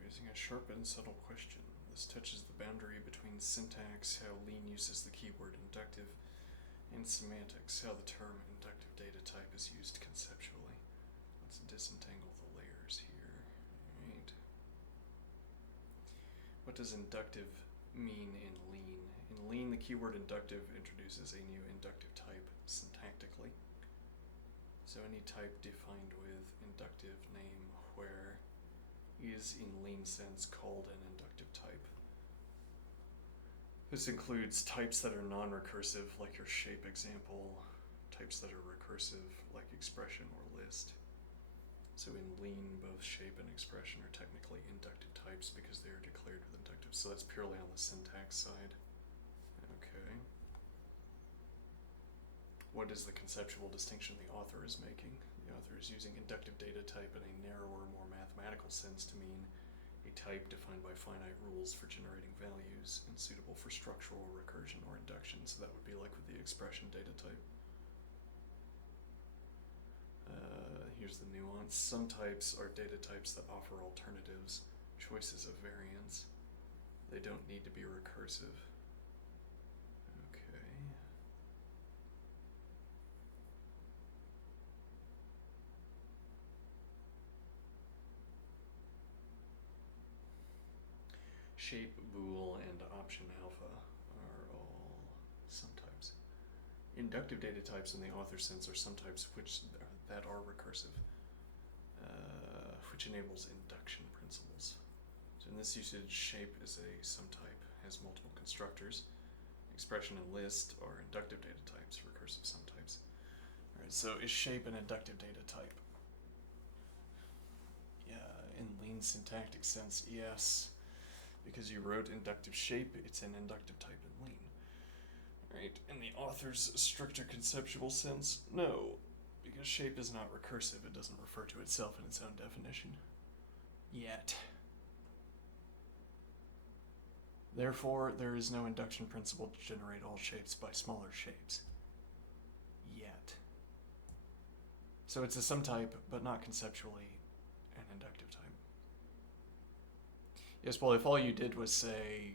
Raising a sharp and subtle question. This touches the boundary between syntax, how Lean uses the keyword inductive, and semantics, how the term inductive data type is used conceptually. Let's disentangle the layers here. Right. What does inductive mean in Lean? In Lean, the keyword inductive introduces a new inductive type syntactically. So any type defined with inductive name where is in Lean sense called an inductive type. This includes types that are non-recursive, like your shape example, types that are recursive, like expression or list. So in Lean, both shape and expression are technically inductive types because they are declared with inductive. So that's purely on the syntax side. Okay. What is the conceptual distinction the author is making? The author is using inductive data type in a narrower, more mathematical sense to mean a type defined by finite rules for generating values and suitable for structural recursion or induction. So that would be like with the expression data type. Here's the nuance. Some types are data types that offer alternatives, choices of variants. They don't need to be recursive. Okay. Shape, bool, and option alpha are all some types. Inductive data types in the author sense are some types that are recursive, which enables induction principles. So in this usage, shape is a sum type, has multiple constructors. Expression and list are inductive data types, recursive sum types. Alright, so is shape an inductive data type? Yeah, in Lean syntactic sense, yes. Because you wrote inductive shape, it's an inductive type in Lean. Right, in the author's stricter conceptual sense, no. Because shape is not recursive, it doesn't refer to itself in its own definition. Yet. Therefore, there is no induction principle to generate all shapes by smaller shapes. Yet. So it's a sum type, but not conceptually an inductive type. Yes, well, if all you did was say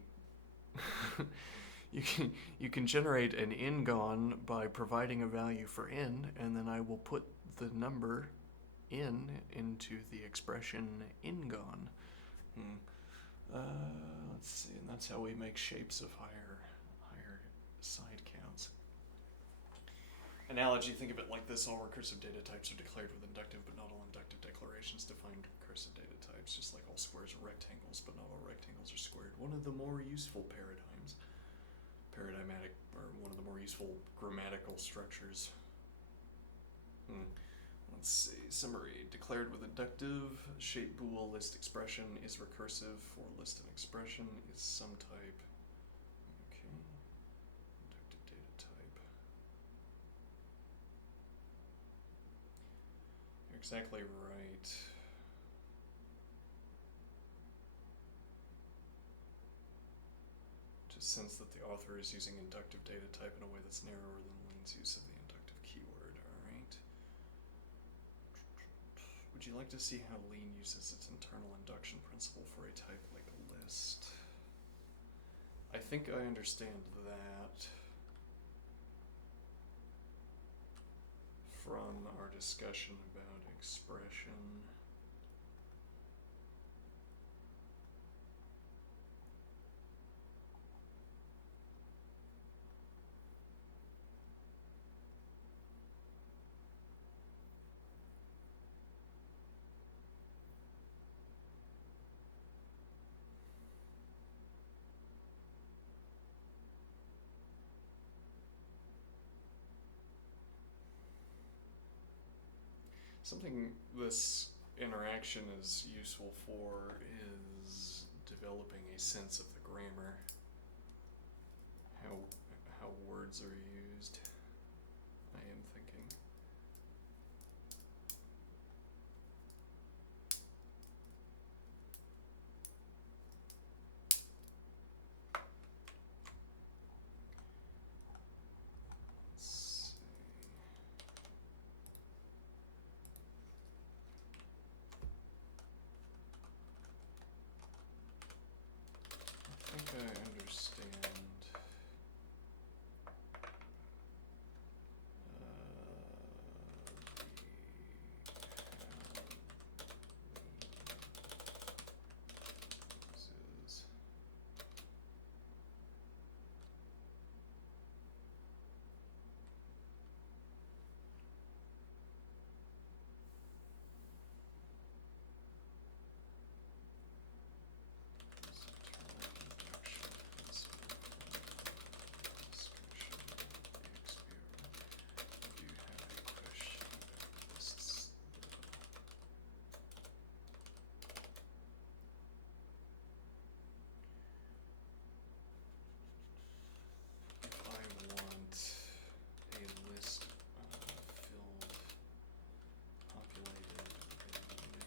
you can generate an n-gon by providing a value for n, and then I will put the number into the expression in-gone. Let's see, and that's how we make shapes of higher side counts. Analogy, think of it like this: all recursive data types are declared with inductive, but not all inductive declarations define recursive data types, just like all squares are rectangles, but not all rectangles are squared. One of the more useful paradigms, paradigmatic, or one of the more useful grammatical structures. Let's see, summary. Declared with inductive, shape bool list expression is recursive for list and expression is some type. Okay, inductive data type. You're exactly right. Just sense that the author is using inductive data type in a way that's narrower than Lean's use of the inductive keyword. Alright. Would you like to see how Lean uses its internal induction principle for a type like a list? I think I understand that from our discussion about expression. Something this interaction is useful for is developing a sense of the grammar, how words are used, I am thinking. Let's see. I think I understand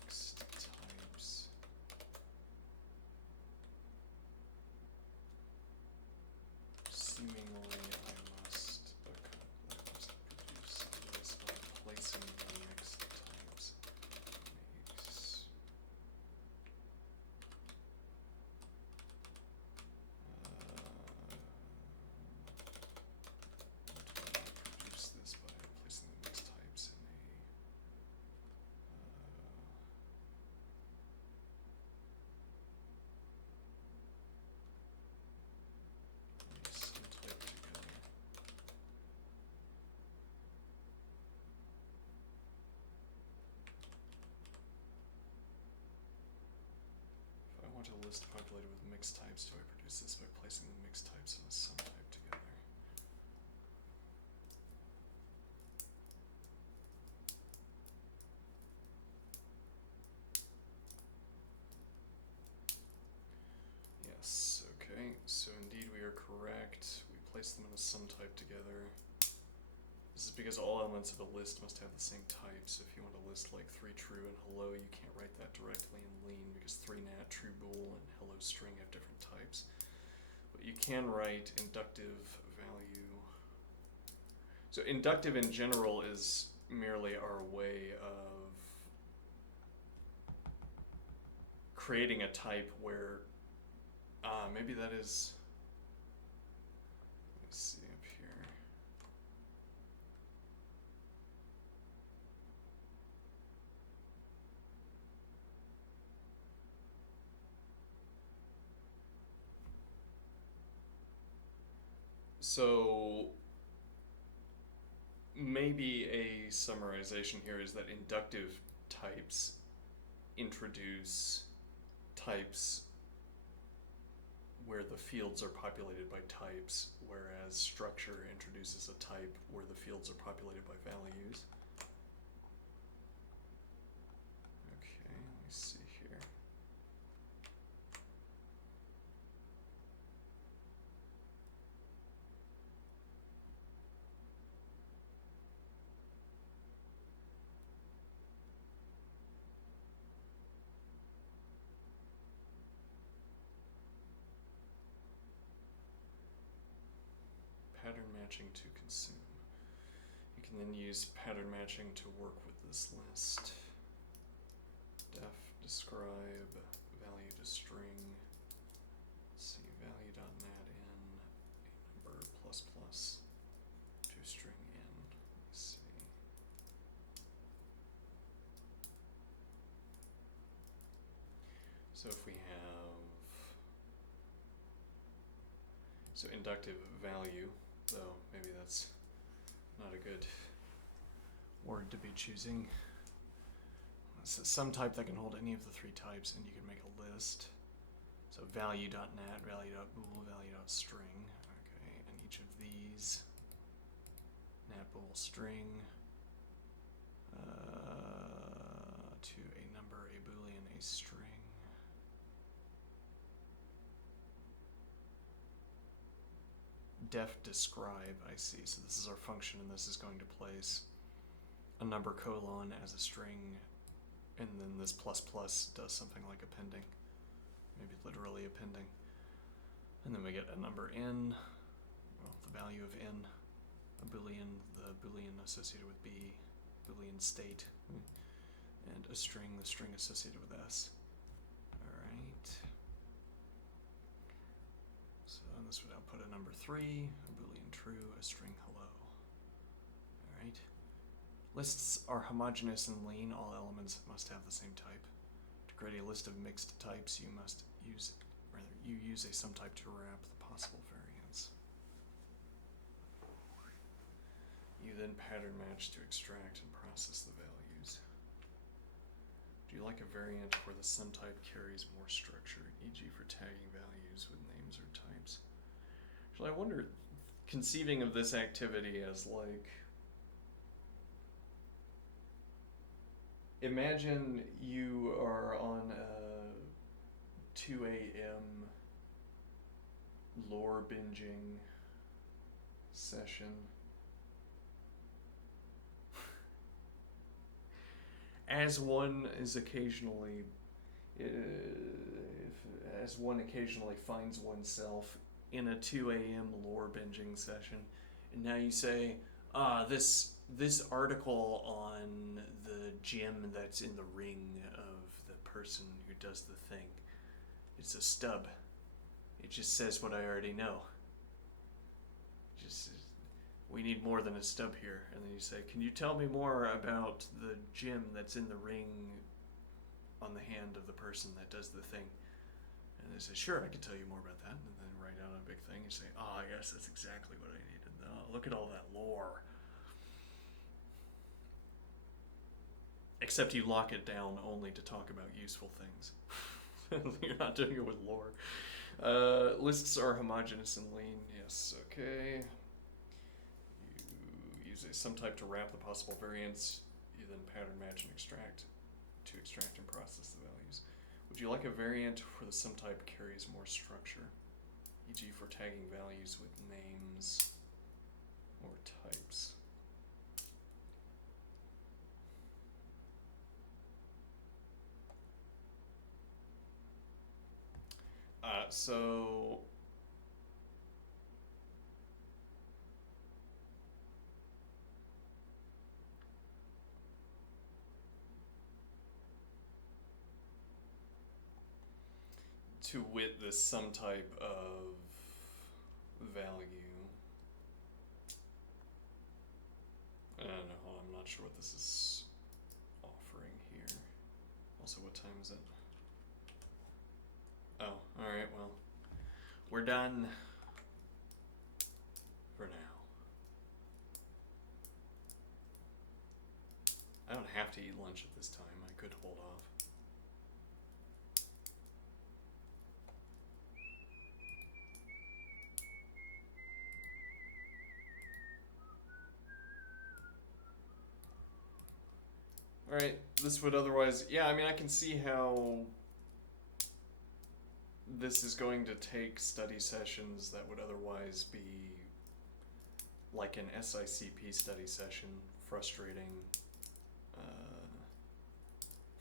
uses. Seemingly, I must produce this by placing the mixed types. Produce this by placing the mixed types in some type together. If I want a list populated with mixed types, do I produce this by placing the mixed types in a sum type together? Yes, okay, so indeed we are correct. We place them in a sum type together. This is because all elements of a list must have the same type, so if you want a list like 3 true and hello, you can't write that directly in Lean because 3 nat, true bool, and hello string have different types. But you can write inductive value. So inductive in general is merely our way of creating a type where maybe that is, let me see up here. So maybe a summarization here is that inductive types introduce types where the fields are populated by types, whereas structure introduces a type where the fields are populated by values. Okay, let me see here. Pattern matching to consume. You can then use pattern matching to work with this list. Def describe value to string. Let's see, value.nat in a number plus plus to string in. Let's see. So if we have, so inductive value, though maybe that's not a good word to be choosing. So some type that can hold any of the three types, and you can make a list. So value.nat, value.bool, value.string. Okay, and each of these, nat bool string, to a number, a boolean, a string. Def describe, I see. So this is our function, and this is going to place a number colon as a string, and then this plus plus does something like appending, maybe literally appending. And then we get a number n, well, the value of n, a boolean, the boolean associated with b, boolean state, and a string, the string associated with s. All right. So this would output a number 3, a boolean true, a string hello. All right. Lists are homogeneous and lean. All elements must have the same type. To create a list of mixed types, you use a sum type to wrap the possible variants. You then pattern match to extract and process the values. Do you like a variant where the sum type carries more structure, e.g. for tagging values with names or types? Actually, I wonder, conceiving of this activity as like, imagine you are on a 2 a.m. lore binging session. As one occasionally finds oneself in a 2 a.m. lore binging session, and now you say, this article on the gem that's in the ring of the person who does the thing, it's a stub. It just says what I already know. We need more than a stub here. And then you say, can you tell me more about the gem that's in the ring on the hand of the person that does the thing? And they say, sure, I can tell you more about that. And then write out a big thing and say, yes, that's exactly what I needed. Look at all that lore. Except you lock it down only to talk about useful things. You're not doing it with lore. Lists are homogeneous and lean. Yes, okay. You use a sum type to wrap the possible variants. You then pattern match and extract and process the values. Would you like a variant where the sum type carries more structure, e.g. for tagging values with names or types? So to wit this sum type of value, I don't know, I'm not sure what this is offering here. Also, what time is it? Oh, alright, well, we're done. I don't have to eat lunch at this time. I could hold off. Alright, this would otherwise... Yeah, I mean, I can see how this is going to take study sessions that would otherwise be like an SICP study session, frustrating,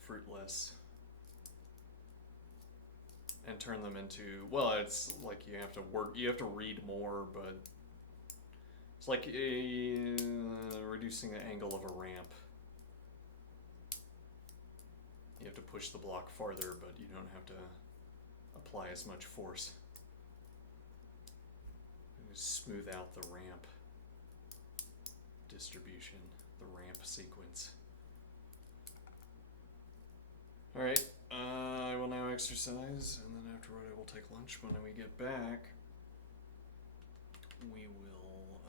fruitless, and turn them into, well, it's like you have to work, you have to read more, but it's like reducing the angle of a ramp. You have to push the block farther, but you don't have to apply as much force. Just smooth out the ramp distribution, the ramp sequence. Alright, I will now exercise, and then afterward I will take lunch. When we get back, we will,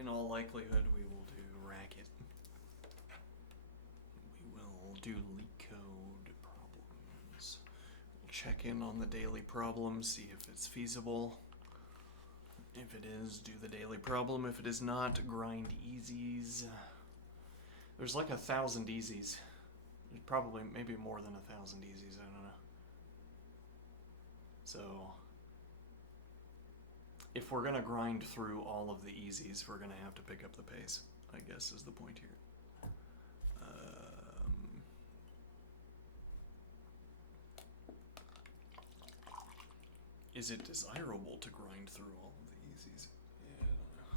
in all likelihood, we will do Racket. We will do LeetCode problems. We'll check in on the daily problem, see if it's feasible. If it is, do the daily problem. If it is not, grind easies. There's like 1,000 easies. There's probably maybe more than 1,000 easies, I don't know. So, if we're gonna grind through all of the easies, we're gonna have to pick up the pace, I guess is the point here. Is it desirable to grind through all of the easies? Yeah, I don't know.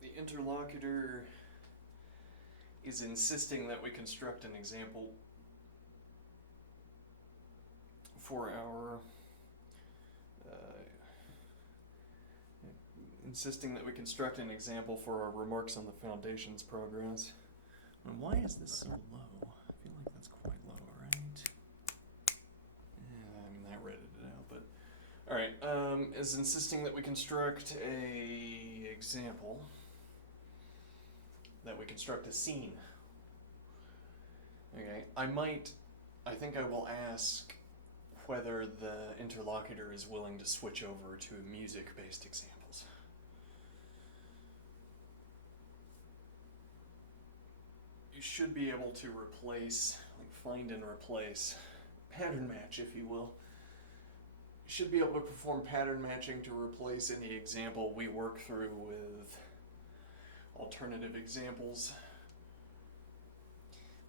The interlocutor is insisting that we construct an example for our remarks on the Foundation's progress. And why is this so low? I feel like that's quite low, right? Yeah, I mean, that redded it out, but... Alright, is insisting that we construct a example, that we construct a scene. Okay, I think I will ask whether the interlocutor is willing to switch over to music-based examples. You should be able to replace, like find and replace, pattern match, if you will. You should be able to perform pattern matching to replace any example we work through with alternative examples.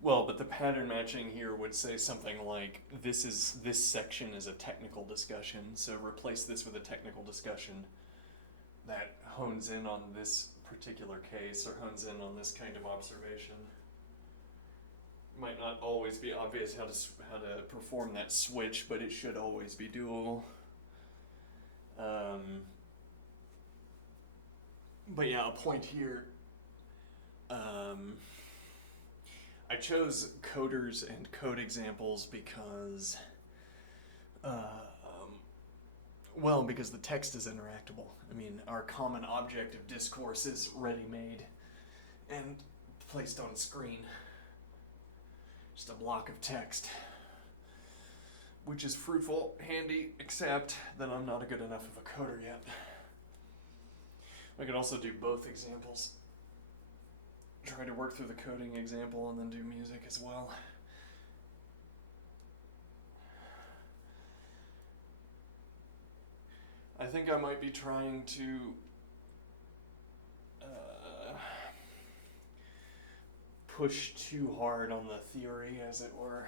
Well, but the pattern matching here would say something like, this section is a technical discussion, so replace this with a technical discussion that hones in on this particular case or hones in on this kind of observation. Might not always be obvious how to perform that switch, but it should always be doable. But yeah, a point here. I chose coders and code examples because, because the text is interactable. I mean, our common object of discourse is ready-made and placed on screen. Just a block of text. Which is fruitful, handy, except that I'm not a good enough of a coder yet. I could also do both examples. Try to work through the coding example and then do music as well. I think I might be trying to push too hard on the theory, as it were.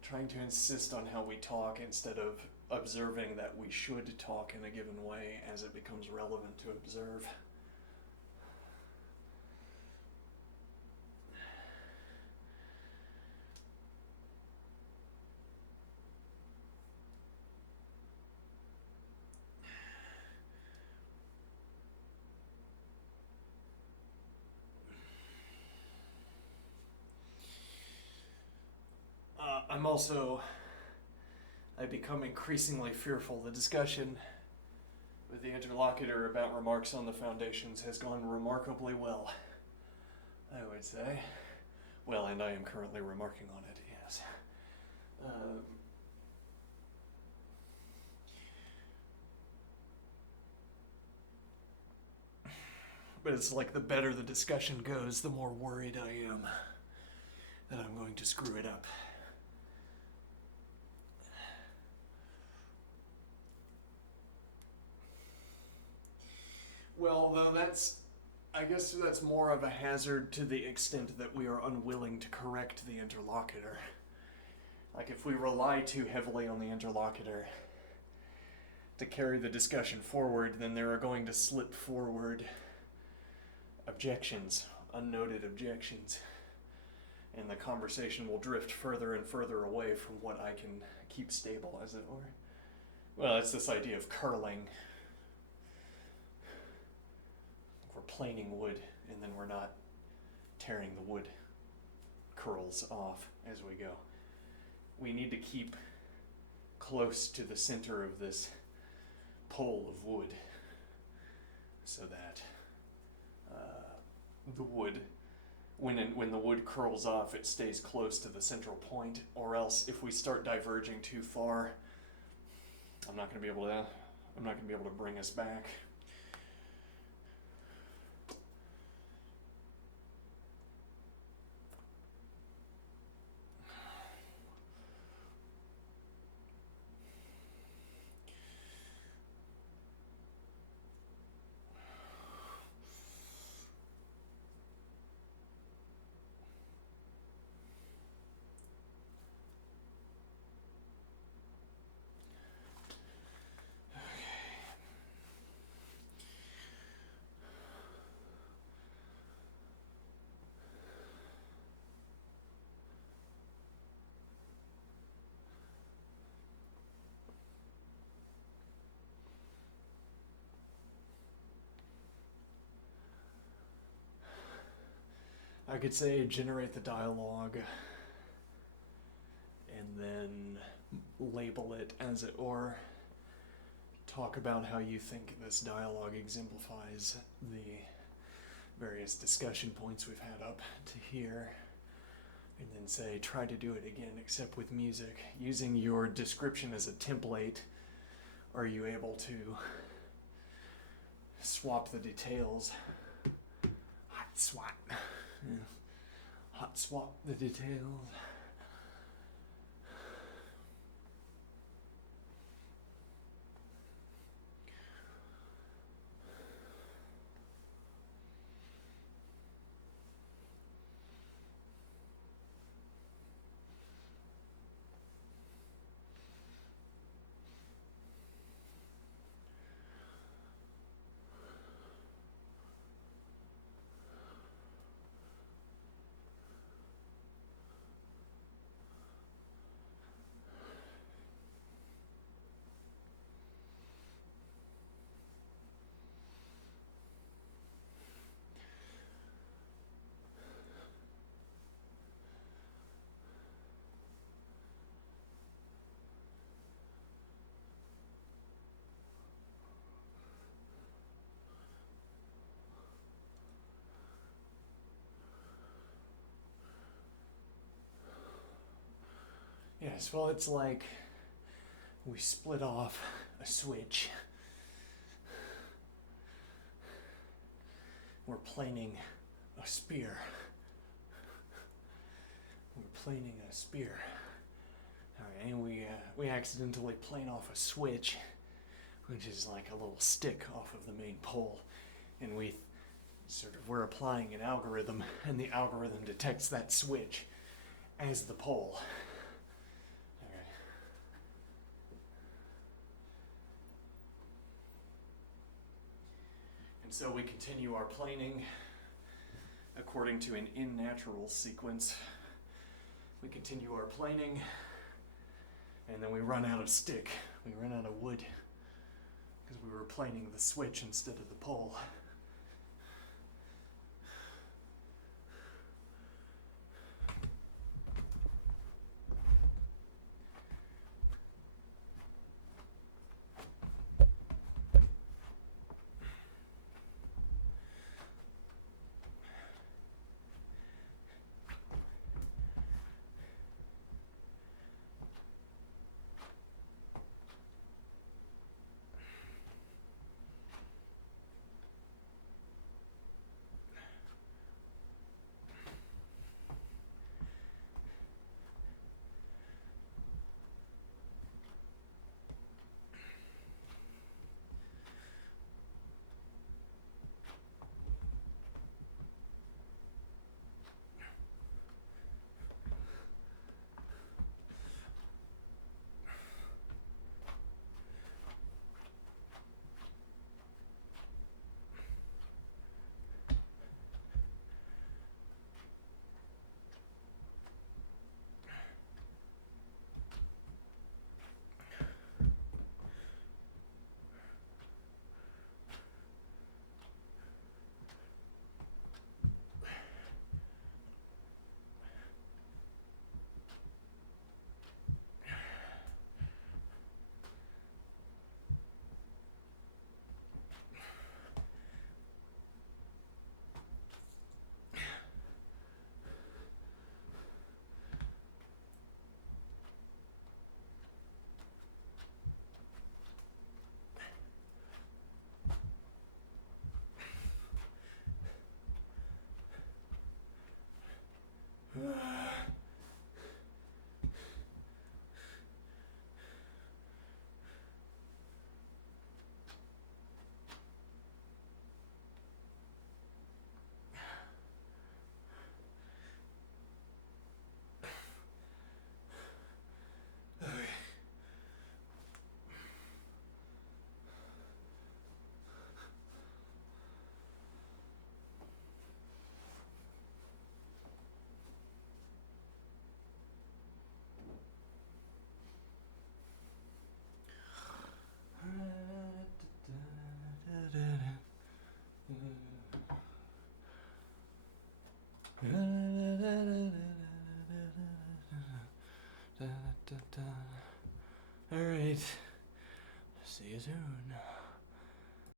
Trying to insist on how we talk instead of observing that we should talk in a given way as it becomes relevant to observe. I've become increasingly fearful the discussion with the interlocutor about remarks on the foundations has gone remarkably well, I would say. Well, and I am currently remarking on it, yes. But it's like the better the discussion goes, the more worried I am that I'm going to screw it up. Well, though I guess that's more of a hazard to the extent that we are unwilling to correct the interlocutor. Like if we rely too heavily on the interlocutor to carry the discussion forward, then there are going to slip forward objections, unnoted objections, and the conversation will drift further and further away from what I can keep stable, as it were. Well, it's this idea of curling. We're planing wood, and then we're not tearing the wood curls off as we go. We need to keep close to the center of this pole of wood so that the wood, when the wood curls off, it stays close to the central point, or else if we start diverging too far, I'm not going to be able to bring us back. I could say generate the dialogue and then label it, as it were. Talk about how you think this dialogue exemplifies the various discussion points we've had up to here. And then say, try to do it again, except with music. Using your description as a template, are you able to swap the details? Hot swap. Yeah. Hot swap the details. Yes, well, it's like we split off a switch. We're planing a spear. We're planing a spear. Alright, and we accidentally plane off a switch, which is like a little stick off of the main pole, and we're applying an algorithm, and the algorithm detects that switch as the pole. Okay. And so we continue our planing according to an in-natural sequence. We continue our planing, and then we run out of stick. We run out of wood because we were planing the switch instead of the pole. Alright. See you soon.